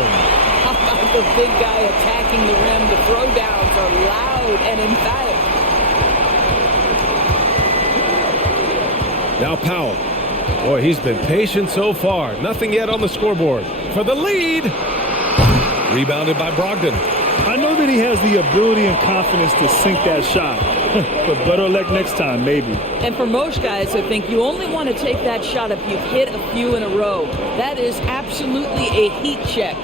The big guy attacking the rim. The throwdowns are loud and emphatic. Now Powell. Boy, he's been patient so far. Nothing yet on the scoreboard. For the lead. Rebounded by Brogdon. I know that he has the ability and confidence to sink that shot. But better luck next time, maybe. And for most guys, I think you only want to take that shot if you've hit a few in a row. That is absolutely a heat check.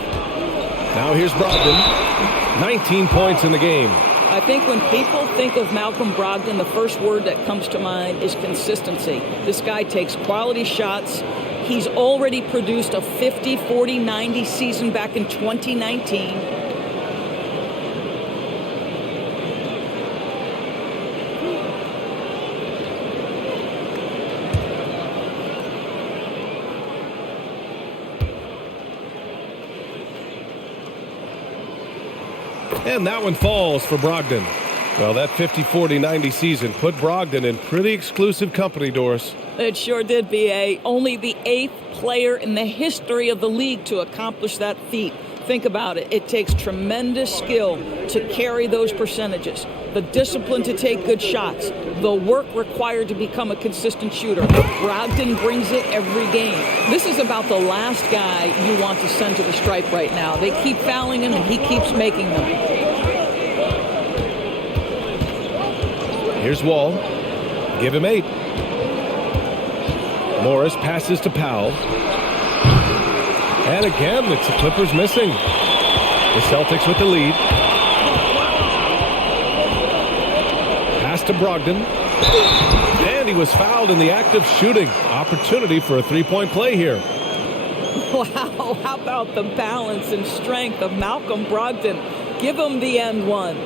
Now here's Brogdon. 19 points in the game. I think when people think of Malcolm Brogdon, the first word that comes to mind is consistency. This guy takes quality shots. He's already produced a 50, 40, 90 season back in 2019. And that one falls for Brogdon. Well, that 50, 40, 90 season put Brogdon in pretty exclusive company, Doris. It sure did, B.A. Only the 8th player in the history of the league to accomplish that feat. Think about it. It takes tremendous skill to carry those percentages. The discipline to take good shots. The work required to become a consistent shooter. Brogdon brings it every game. This is about the last guy you want to send to the stripe right now. They keep fouling him, and he keeps making them. Here's Wall. Give him 8. Morris passes to Powell. And again, it's the Clippers missing. The Celtics with the lead. Pass to Brogdon. And he was fouled in the act of shooting. Opportunity for a three-point play here. Wow, how about the balance and strength of Malcolm Brogdon? Give him the end one.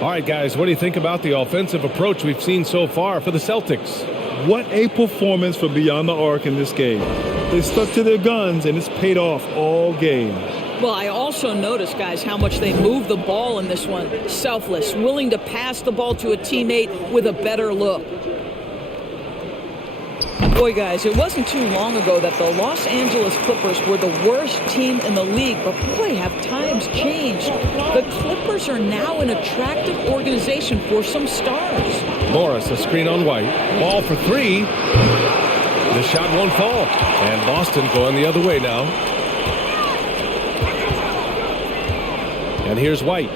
All right, guys, what do you think about the offensive approach we've seen so far for the Celtics? What a performance from beyond the arc in this game. They stuck to their guns, and it's paid off all game. Well, I also noticed, guys, how much they moved the ball in this one. Selfless, willing to pass the ball to a teammate with a better look. Boy, guys, it wasn't too long ago that the Los Angeles Clippers were the worst team in the league, but boy, have times changed. The Clippers are now an attractive organization for some stars. Morris, a screen on White. Ball for 3. The shot won't fall. And Boston going the other way now. And here's White.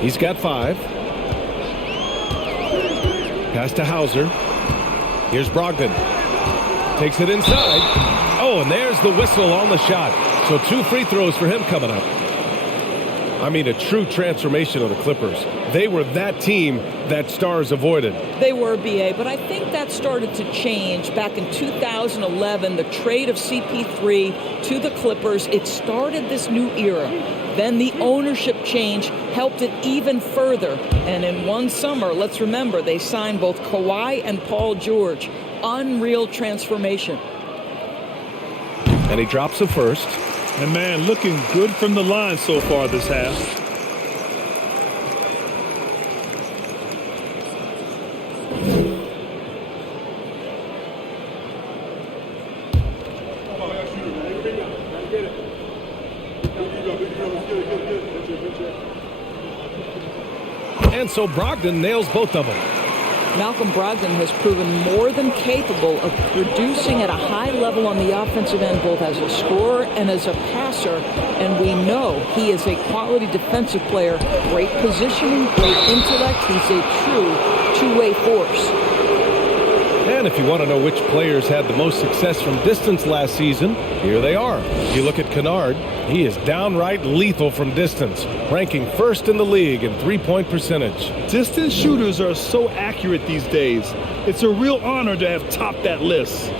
He's got 5. Pass to Hauser. Here's Brogdon. Takes it inside. Oh, and there's the whistle on the shot. So 2 free throws for him coming up. I mean, a true transformation of the Clippers. They were that team that stars avoided. They were, B.A., but I think that started to change back in 2011, the trade of CP3 to the Clippers. It started this new era. Then the ownership change helped it even further. And in one summer, let's remember, they signed both Kawhi and Paul George. Unreal transformation. And he drops the first. And, man, looking good from the line so far this half. And so Brogdon nails both of them. Malcolm Brogdon has proven more than capable of producing at a high level on the offensive end, both as a scorer and as a passer. And we know he is a quality defensive player, great positioning, great intellect. He's a true two-way force. And if you want to know which players had the most success from distance last season, here they are. You look at Kennard, he is downright lethal from distance, ranking first in the league in three-point percentage. Distance shooters are so accurate these days. It's a real honor to have topped that list.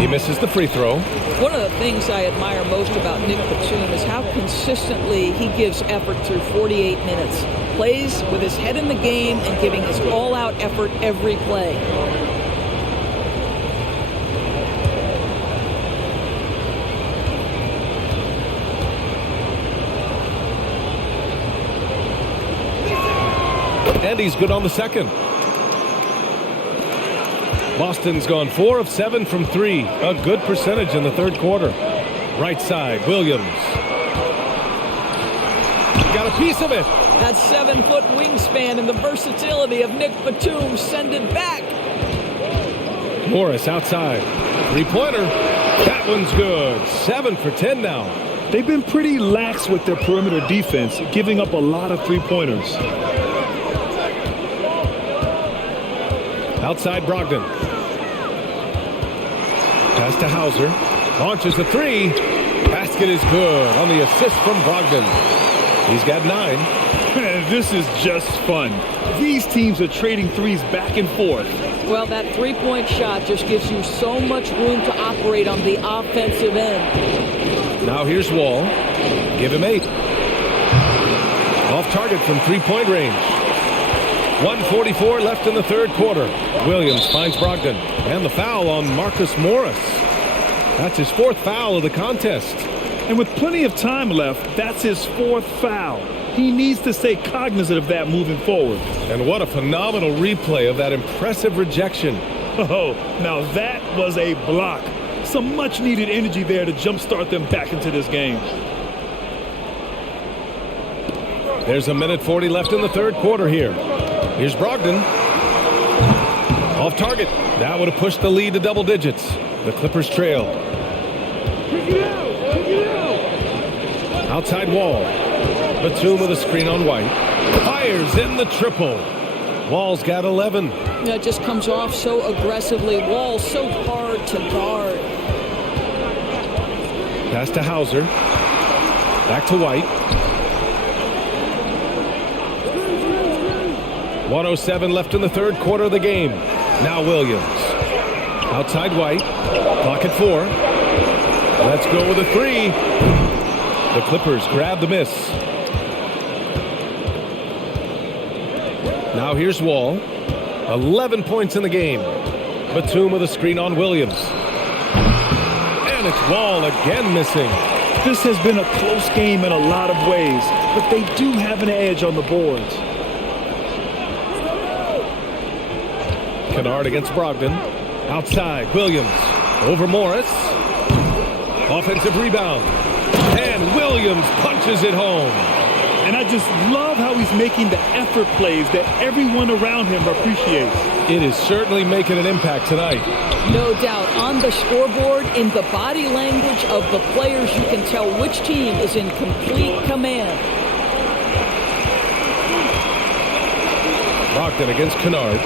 He misses the free throw. One of the things I admire most about Nick Batum is how consistently he gives effort through 48 minutes. Plays with his head in the game and giving his all-out effort every play. And he's good on the second. Boston's gone 4 of 7 from 3. A good percentage in the third quarter. Right side, Williams. Got a piece of it. That 7-foot wingspan and the versatility of Nick Batum send it back. Morris outside. Three-pointer. That one's good. 7 for 10 now. They've been pretty lax with their perimeter defense, giving up a lot of three-pointers. Outside Brogdon. Pass to Hauser. Launches the three. Basket is good on the assist from Brogdon. He's got 9. This is just fun. These teams are trading threes back and forth. Well, that three-point shot just gives you so much room to operate on the offensive end. Now here's Wall. Give him 8. Off target from three-point range. 1:44 left in the third quarter. Williams finds Brogdon. And the foul on Marcus Morris. That's his 4th foul of the contest. And with plenty of time left, that's his 4th foul. He needs to stay cognizant of that moving forward. And what a phenomenal replay of that impressive rejection. Oh, now that was a block. Some much-needed energy there to jumpstart them back into this game. There's 1:40 left in the third quarter here. Here's Brogdon. Off target. That would have pushed the lead to double digits. The Clippers trail. Outside Wall. Batum with a screen on White. Fires in the triple. Wall's got 11. It just comes off so aggressively. Wall so hard to guard. Pass to Hauser. Back to White. 1:07 left in the third quarter of the game. Now Williams. Outside White. Clock at 4. Let's go with a 3. The Clippers grab the miss. Now here's Wall. 11 points in the game. Batum with a screen on Williams. And it's Wall again missing. This has been a close game in a lot of ways, but they do have an edge on the boards. Kennard against Brogdon. Outside, Williams. Over Morris. Offensive rebound. And Williams punches it home. And I just love how he's making the effort plays that everyone around him appreciates. It is certainly making an impact tonight. No doubt. On the scoreboard, in the body language of the players, you can tell which team is in complete command. Brogdon against Kennard.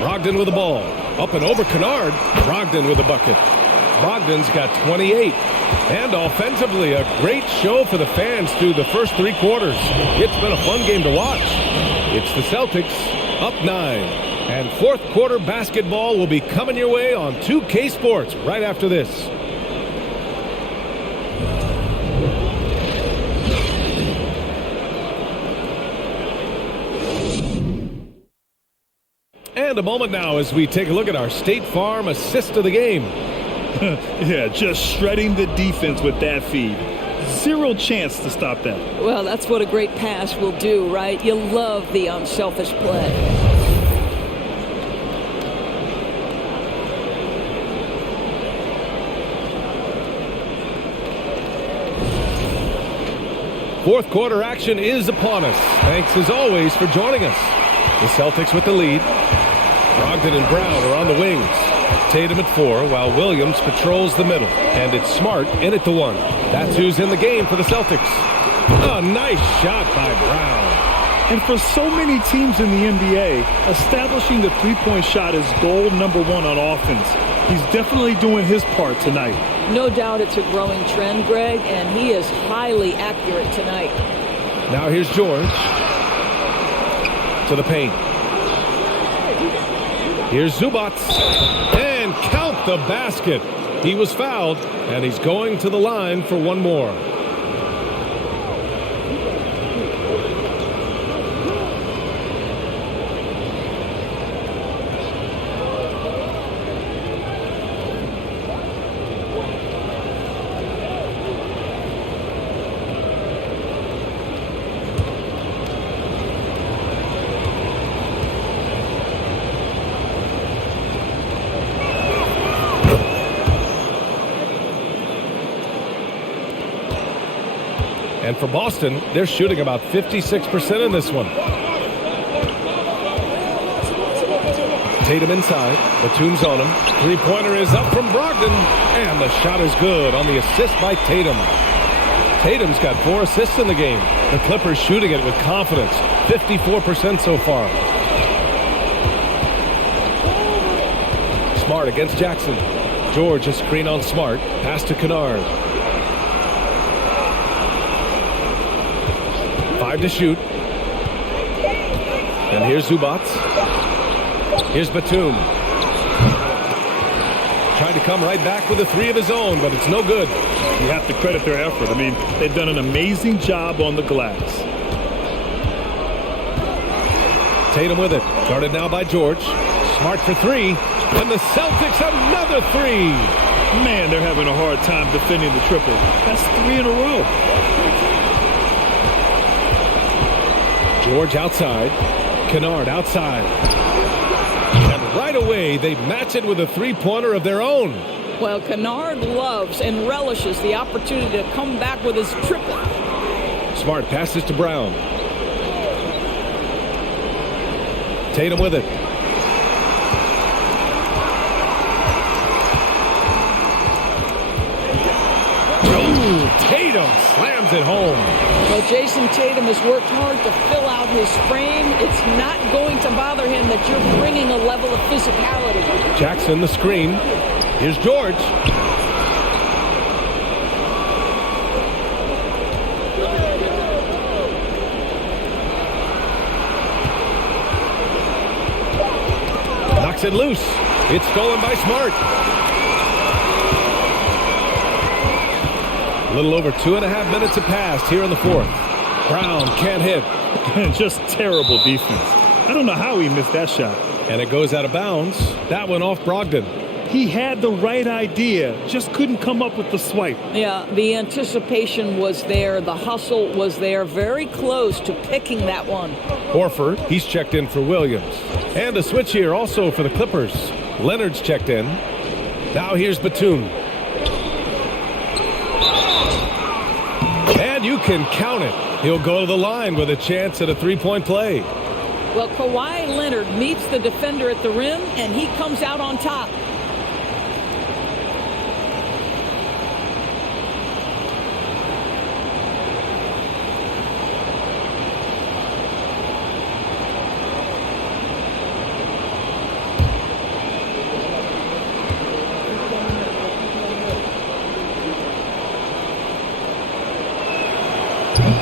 Brogdon with the ball. Up and over Kennard. Brogdon with a bucket. Brogdon's got 28. And offensively, a great show for the fans through the first 3 quarters. It's been a fun game to watch. It's the Celtics up 9. And fourth quarter basketball will be coming your way on 2K Sports right after this. a moment now as we take a look at our State Farm assist of the game. Yeah, just shredding the defense with that feed. Zero chance to stop that. Well, that's what a great pass will do, right? You love the unselfish play. Fourth quarter action is upon us. Thanks as always for joining us. The Celtics with the lead. Brogdon and Brown are on the wings. Tatum at 4 while Williams patrols the middle. And it's Smart in at the 1. That's who's in the game for the Celtics. A nice shot by Brown. And for so many teams in the NBA, establishing the three-point shot is goal number 1 on offense. He's definitely doing his part tonight. No doubt it's a growing trend, Greg, and he is highly accurate tonight. Now here's George. To the paint. Here's Zubac. And count the basket. He was fouled, and he's going to the line for one more. And for Boston, they're shooting about 56% in this one. Tatum inside. Batum's on him. Three-pointer is up from Brogdon. And the shot is good on the assist by Tatum. Tatum's got 4 assists in the game. The Clippers shooting it with confidence. 54% so far. Smart against Jackson. George a screen on Smart. Pass to Kennard. 5 to shoot. And here's Zubac. Here's Batum. Trying to come right back with a 3 of his own, but it's no good. You have to credit their effort. I mean, they've done an amazing job on the glass. Tatum with it. Guarded now by George. Smart for 3. And the Celtics another 3. Man, they're having a hard time defending the triple. That's 3 in a row. George outside. Kennard outside. And right away, they match it with a three-pointer of their own. Well, Kennard loves and relishes the opportunity to come back with his triple. Smart passes to Brown. Tatum with it. Tatum slams it home. Well, Jason Tatum has worked hard to fill out his frame. It's not going to bother him that you're bringing a level of physicality. Jackson the screen. Here's George. Knocks it loose. It's stolen by Smart. A little over 2.5 minutes have passed here in the fourth. Brown can't hit. Just terrible defense. I don't know how he missed that shot. And it goes out of bounds. That went off Brogdon. He had the right idea, just couldn't come up with the swipe. Yeah, the anticipation was there. The hustle was there. Very close to picking that one. Horford, he's checked in for Williams. And a switch here also for the Clippers. Leonard's checked in. Now here's Batum. And you can count it. He'll go to the line with a chance at a three-point play. Well, Kawhi Leonard meets the defender at the rim, and he comes out on top.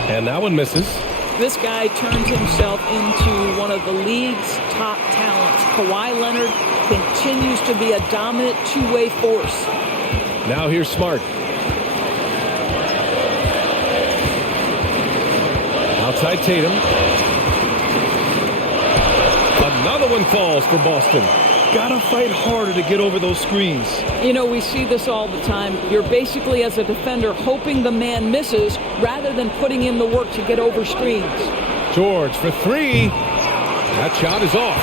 And that one misses. This guy turned himself into one of the league's top talents. Kawhi Leonard continues to be a dominant two-way force. Now here's Smart. Outside Tatum. Another one falls for Boston. Gotta fight harder to get over those screens. You know, we see this all the time. You're basically, as a defender, hoping the man misses rather than putting in the work to get over screens. George for three. That shot is off.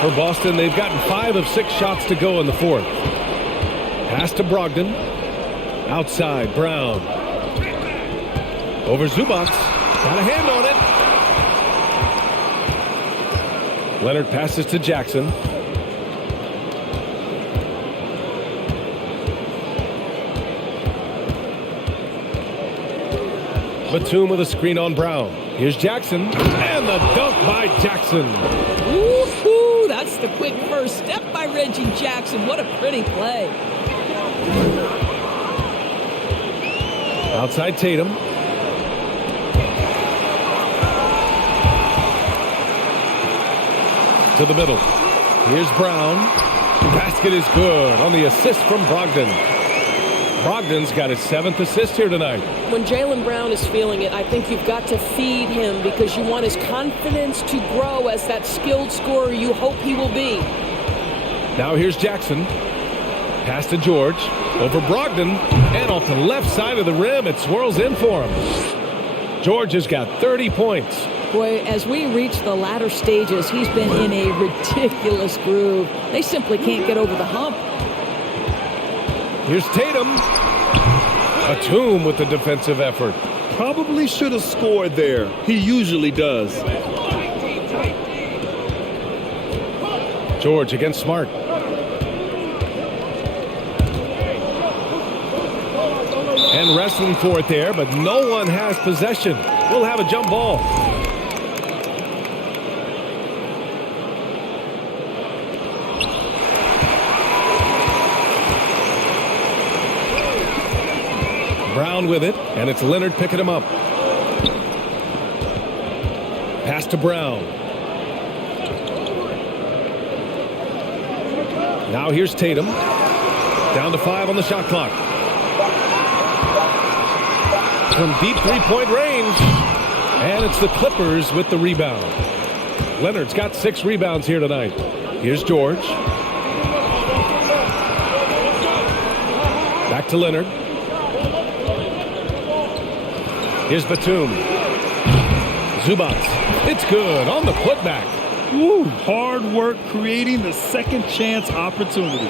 For Boston, they've gotten 5 of 6 shots to go in the fourth. Pass to Brogdon. Outside, Brown. Over Zubac. Got a hand on it. Leonard passes to Jackson. Batum with a screen on Brown. Here's Jackson. And the dunk by Jackson. Woo-hoo, that's the quick first step by Reggie Jackson. What a pretty play. Outside Tatum. To the middle. Here's Brown. Basket is good on the assist from Brogdon. Brogdon's got his 7th assist here tonight. When Jaylen Brown is feeling it, I think you've got to feed him because you want his confidence to grow as that skilled scorer you hope he will be. Now here's Jackson. Pass to George. Over Brogdon. And off the left side of the rim, it swirls in for him. George has got 30 points. Boy, as we reach the latter stages, he's been in a ridiculous groove. They simply can't get over the hump. Here's Tatum. Batum with the defensive effort. Probably should have scored there. He usually does. George against Smart. And wrestling for it there, but no one has possession. We'll have a jump ball. Brown with it, and it's Leonard picking him up. Pass to Brown. Now here's Tatum. Down to 5 on the shot clock. From deep three-point range. And it's the Clippers with the rebound. Leonard's got 6 rebounds here tonight. Here's George. Back to Leonard. Here's Batum. Zubac. It's good on the putback. Woo, hard work creating the second chance opportunity.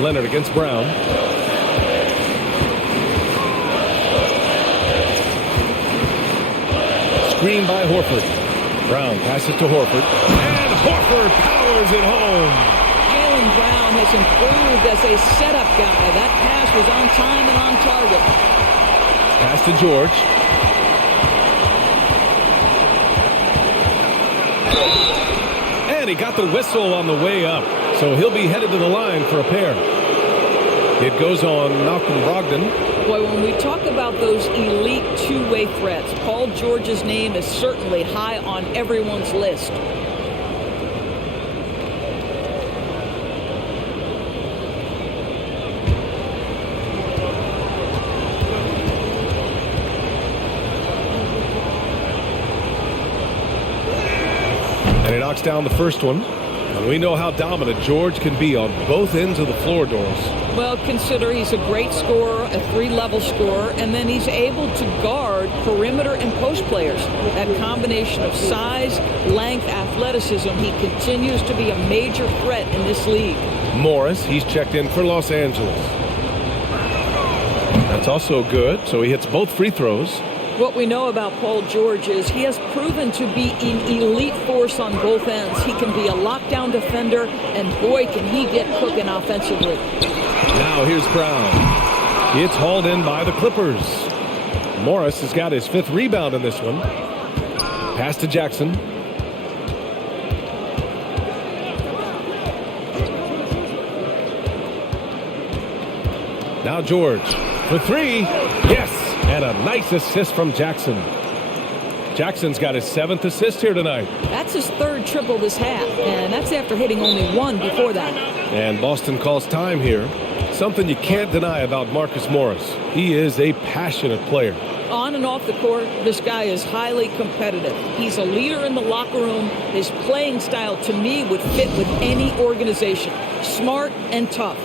Leonard against Brown. Screen by Horford. Brown passes to Horford. And Horford powers it home. Jaylen Brown has improved as a setup guy. That pass was on time and on target. Pass to George. And he got the whistle on the way up. So he'll be headed to the line for a pair. It goes on Malcolm Brogdon. Boy, when we talk about those elite two-way threats, Paul George's name is certainly high on everyone's list. And he knocks down the first one. And we know how dominant George can be on both ends of the floor, Doris. Well, consider he's a great scorer, a 3-level scorer, and then he's able to guard perimeter and post players. That combination of size, length, athleticism, he continues to be a major threat in this league. Morris, he's checked in for Los Angeles. That's also good, so he hits both free throws. What we know about Paul George is he has proven to be an elite force on both ends. He can be a lockdown defender, and boy, can he get cooking offensively. Now here's Brown. It's hauled in by the Clippers. Morris has got his 5th rebound in this one. Pass to Jackson. Now George for 3. Yes! And a nice assist from Jackson. Jackson's got his 7th assist here tonight. That's his 3rd triple this half, and that's after hitting only 1 before that. And Boston calls time here. Something you can't deny about Marcus Morris. He is a passionate player. On and off the court, this guy is highly competitive. He's a leader in the locker room. His playing style, to me, would fit with any organization. Smart and tough.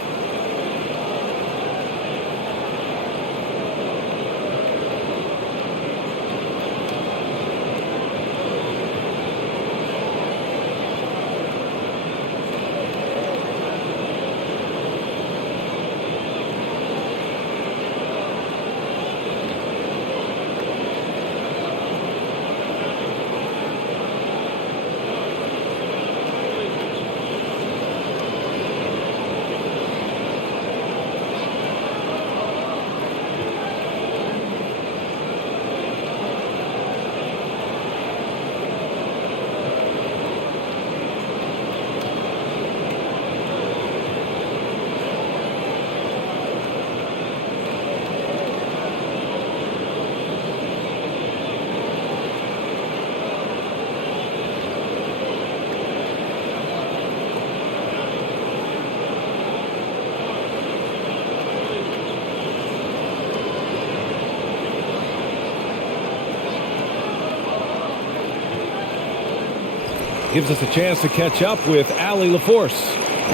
Gives us a chance to catch up with Allie LaForce.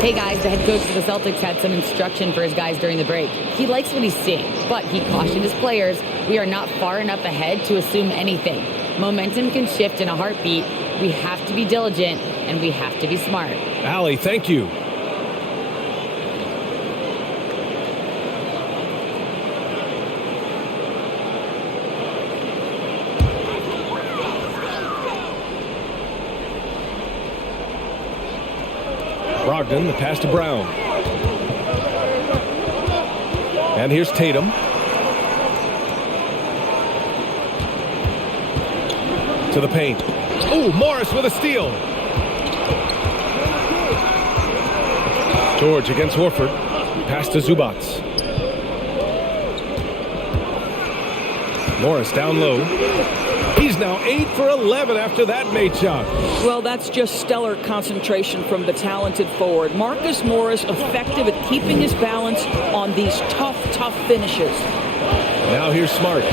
Hey guys, the head coach of the Celtics had some instruction for his guys during the break. He likes what he's seeing, but he cautioned his players, we are not far enough ahead to assume anything. Momentum can shift in a heartbeat. We have to be diligent and we have to be smart. Allie, thank you. Brogdon, the pass to Brown. And here's Tatum. To the paint. Oh, Morris with a steal. George against Horford. Pass to Zubac. Morris down low. He's now 8 for 11 after that made shot. Well, that's just stellar concentration from the talented forward. Marcus Morris effective at keeping his balance on these tough finishes. Now here's Smart.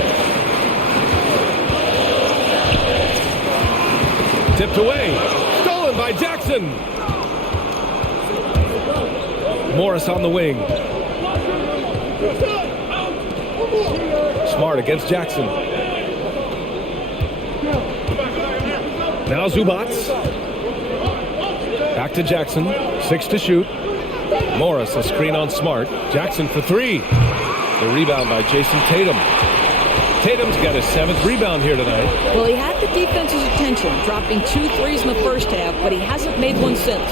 Tipped away. Stolen by Jackson. Morris on the wing. Smart against Jackson. Now Zubac. Back to Jackson. 6 to shoot. Morris a screen on Smart. Jackson for 3. The rebound by Jason Tatum. Tatum's got his 7th rebound here tonight. Well, he had the defense's attention, dropping 2 threes in the first half, but he hasn't made one since.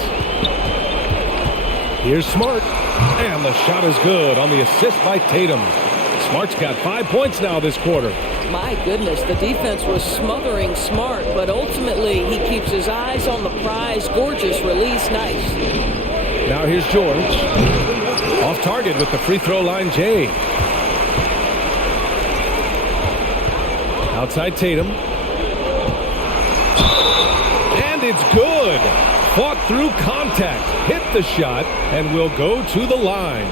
Here's Smart. And the shot is good on the assist by Tatum. Smart's got 5 points now this quarter. My goodness, the defense was smothering Smart, but ultimately he keeps his eyes on the prize. Gorgeous release, nice. Now here's George. Off target with the free throw line, Jay. Outside Tatum. And it's good. Fought through contact. Hit the shot and will go to the line.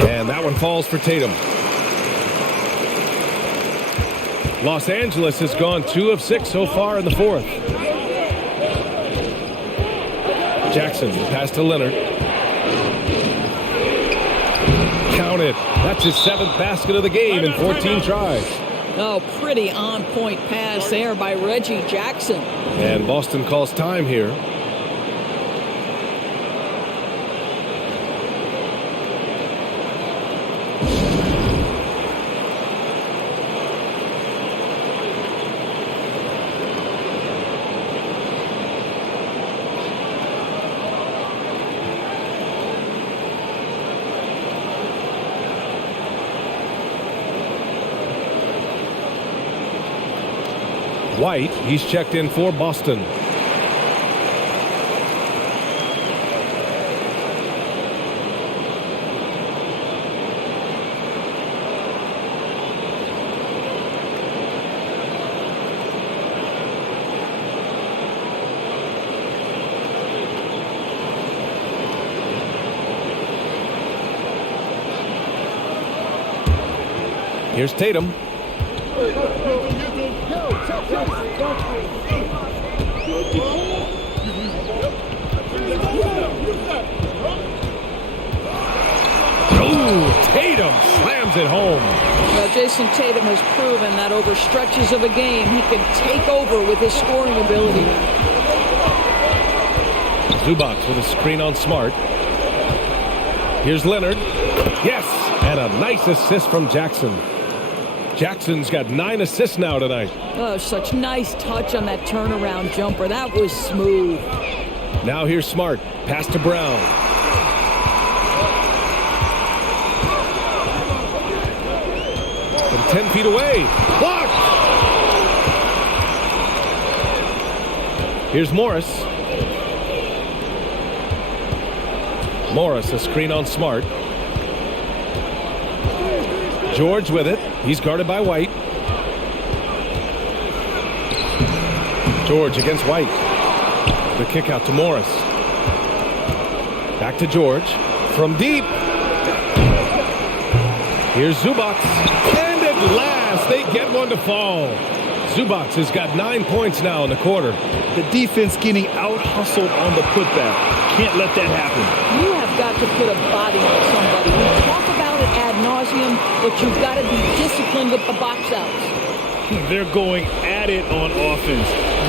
And that one falls for Tatum. Los Angeles has gone 2 of 6 so far in the fourth. Jackson, pass to Leonard. Count it. That's his 7th basket of the game in 14 tries. Oh, pretty on-point pass there by Reggie Jackson. And Boston calls time here. White, he's checked in for Boston. Here's Tatum. Oh, Tatum slams it home. Well, Jason Tatum has proven that over stretches of a game, he can take over with his scoring ability. Zubac with a screen on Smart. Here's Leonard. Yes, and a nice assist from Jackson. Jackson's got 9 assists now tonight. Oh, such nice touch on that turnaround jumper. That was smooth. Now here's Smart. Pass to Brown. From 10 feet away. Blocked! Here's Morris. Morris, a screen on Smart. George with it. He's guarded by White. George against White. The kick out to Morris. Back to George. From deep. Here's Zubac. And at last, they get one to fall. Zubac has got 9 points now in the quarter. The defense getting out-hustled on the putback. Can't let that happen. You have got to put a body on somebody. We talk about it ad nauseum, but you've got to be disciplined with the box outs. They're going at it on offense.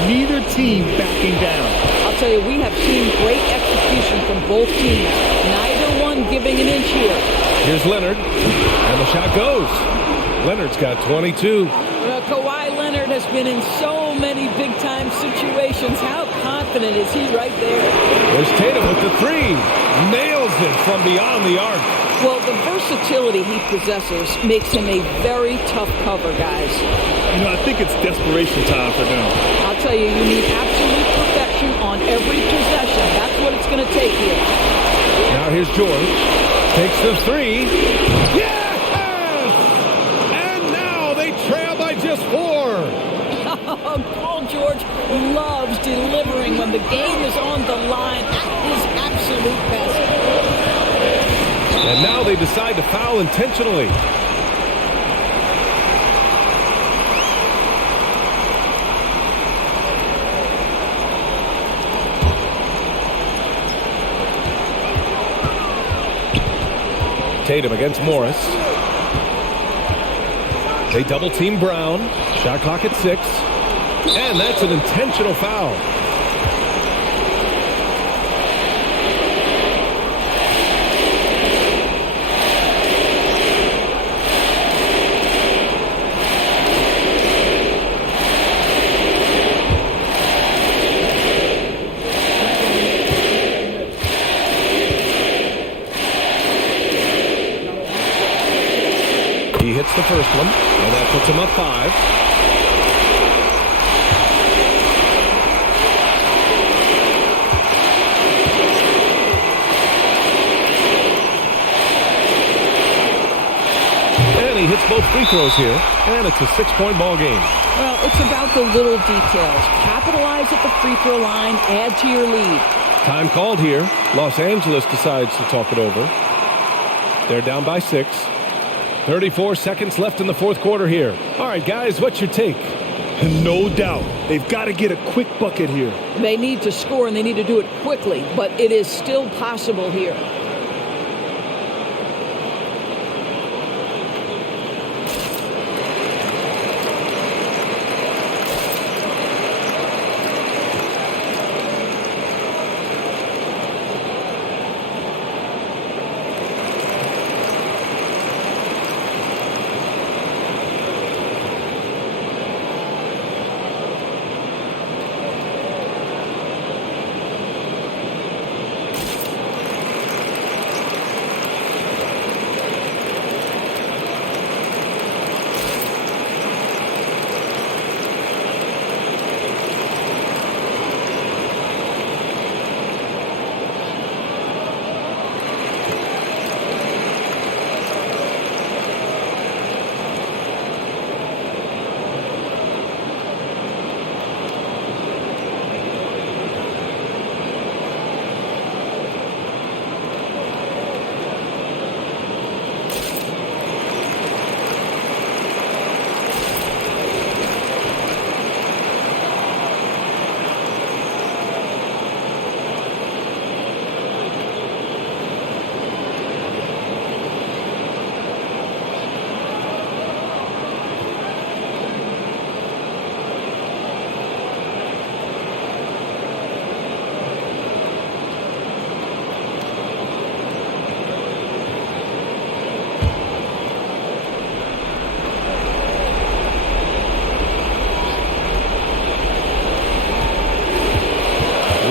Neither team backing down. I'll tell you, we have seen great execution from both teams. Neither one giving an inch here. Here's Leonard, and the shot goes. Leonard's got 22. Well, Kawhi Leonard has been in so many big-time situations. How confident is he right there? There's Tatum with the 3. Nails it from beyond the arc. Well, the versatility he possesses makes him a very tough cover, guys. You know, I think it's desperation time for them. I'll tell you, you need absolute perfection on every possession. That's what it's going to take here. Now here's George. Takes the 3. Yes! And now they trail by just 4. Paul George loves delivering when the game is on the line at his absolute best. And now they decide to foul intentionally. Tatum against Morris. They double team Brown. Shot clock at 6. And that's an intentional foul. He hits the first one, and that puts him up 5. And he hits both free throws here, and it's a 6-point ball game. Well, it's about the little details. Capitalize at the free throw line, add to your lead. Time called here. Los Angeles decides to talk it over. They're down by 6. 34 seconds left in the fourth quarter here. All right, guys, what's your take? No doubt. They've got to get a quick bucket here. They need to score, and they need to do it quickly, but it is still possible here.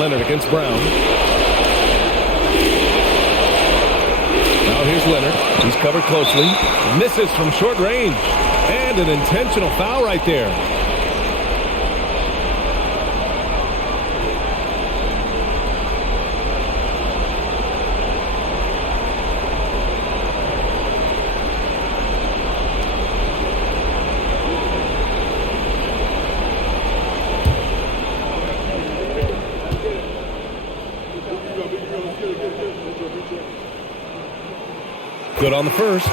Leonard against Brown. Now here's Leonard. He's covered closely. Misses from short range. And an intentional foul right there. Good on the first,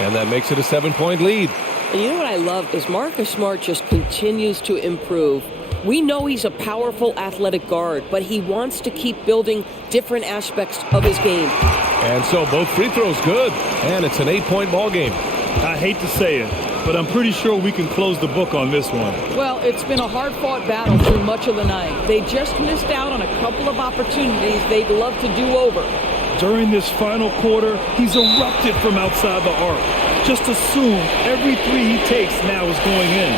and that makes it a 7-point lead. And you know what I love is Marcus Smart just continues to improve. We know he's a powerful athletic guard, but he wants to keep building different aspects of his game. And so both free throws good, and it's an 8-point ball game. I hate to say it, but I'm pretty sure we can close the book on this one. Well, it's been a hard-fought battle through much of the night. They just missed out on a couple of opportunities they'd love to do over. During this final quarter, he's erupted from outside the arc. Just assume every three he takes now is going in.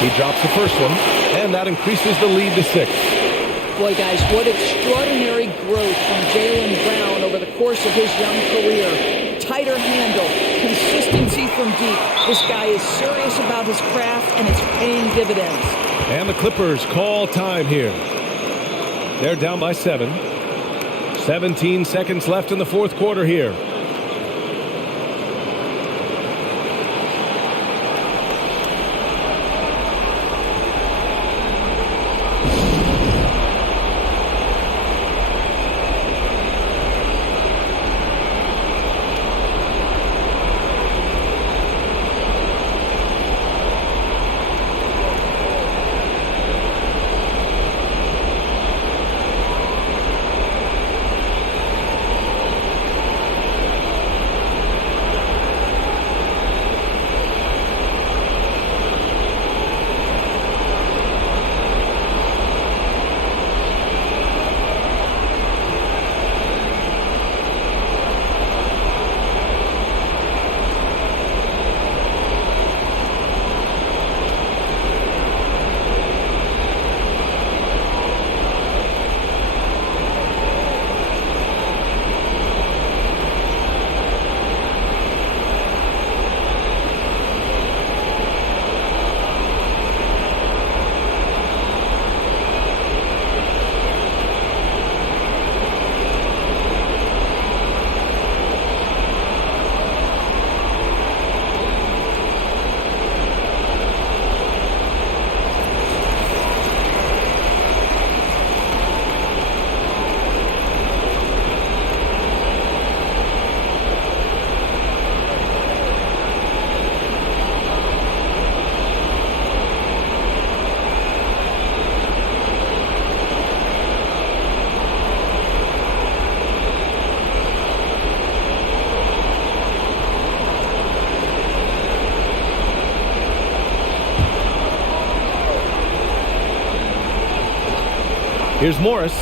He drops the first one, and that increases the lead to 6. Boy, guys, what extraordinary growth from Jaylen Brown over the course of his young career. Tighter handle, consistency from deep. This guy is serious about his craft, and it's paying dividends. And the Clippers call time here. They're down by 7. 17 seconds left in the fourth quarter here. Here's Morris.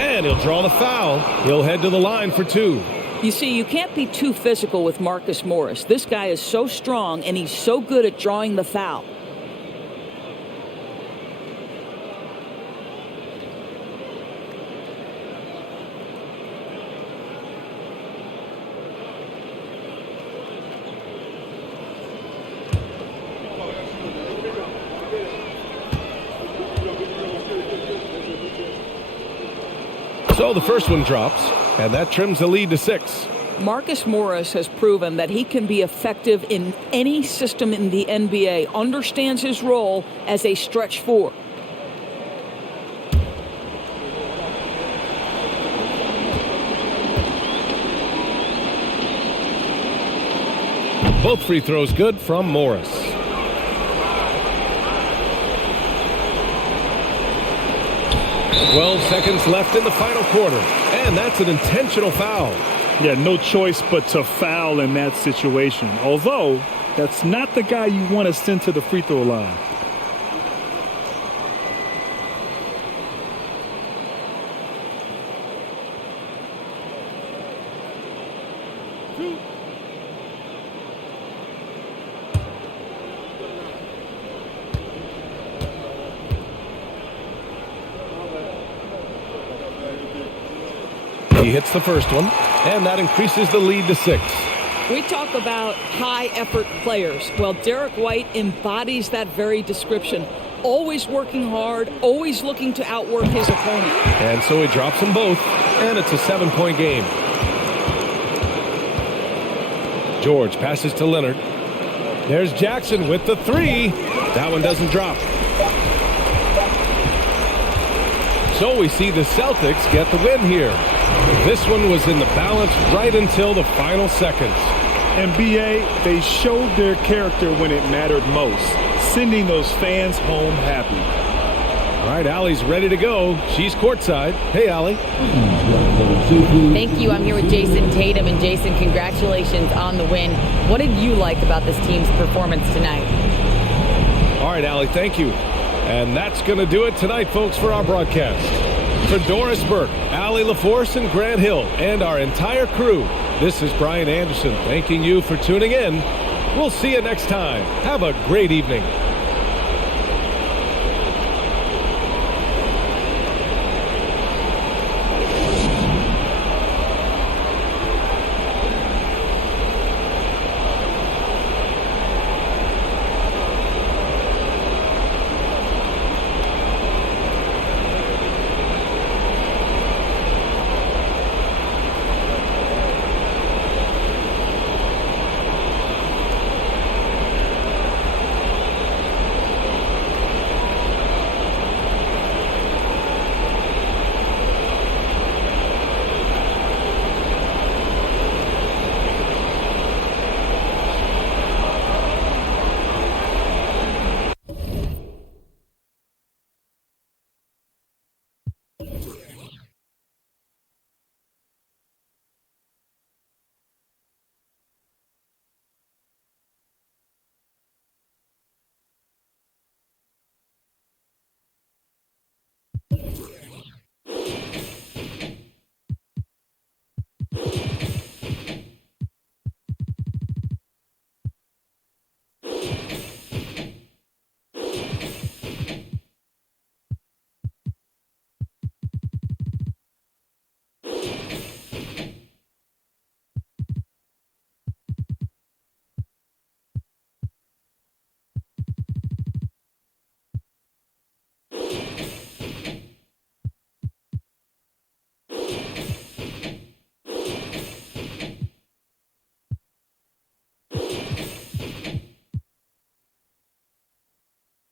And he'll draw the foul. He'll head to the line for 2. You see, you can't be too physical with Marcus Morris. This guy is so strong, and he's so good at drawing the foul. So the first one drops, and that trims the lead to 6. Marcus Morris has proven that he can be effective in any system in the NBA, understands his role as a stretch 4. Both free throws good from Morris. "12 seconds left in the final quarter, and that's an intentional foul." Yeah, no choice but to foul in that situation. Although That's not the guy you want to send to the free throw line. He hits the first one, and that increases the lead to 6. We talk about high-effort players. Well, Derek White embodies that very description. Always working hard, always looking to outwork his opponent. And so he drops them both, and it's a 7-point game. George passes to Leonard. There's Jackson with the 3. That one doesn't drop. So we see the Celtics get the win here. This one was in the balance right until the final seconds. And B.A., they showed their character when it mattered most, sending those fans home happy. All right, Allie's ready to go. She's courtside. Hey, Allie. Thank you. I'm here with Jason Tatum. And Jason, congratulations on the win. What did you like about this team's performance tonight? All right, Allie, thank you. And that's going to do it tonight, folks, for our broadcast. For Doris Burke, Allie LaForce, and Grant Hill, and our entire crew, this is Brian Anderson thanking you for tuning in. We'll see you next time. Have a great evening.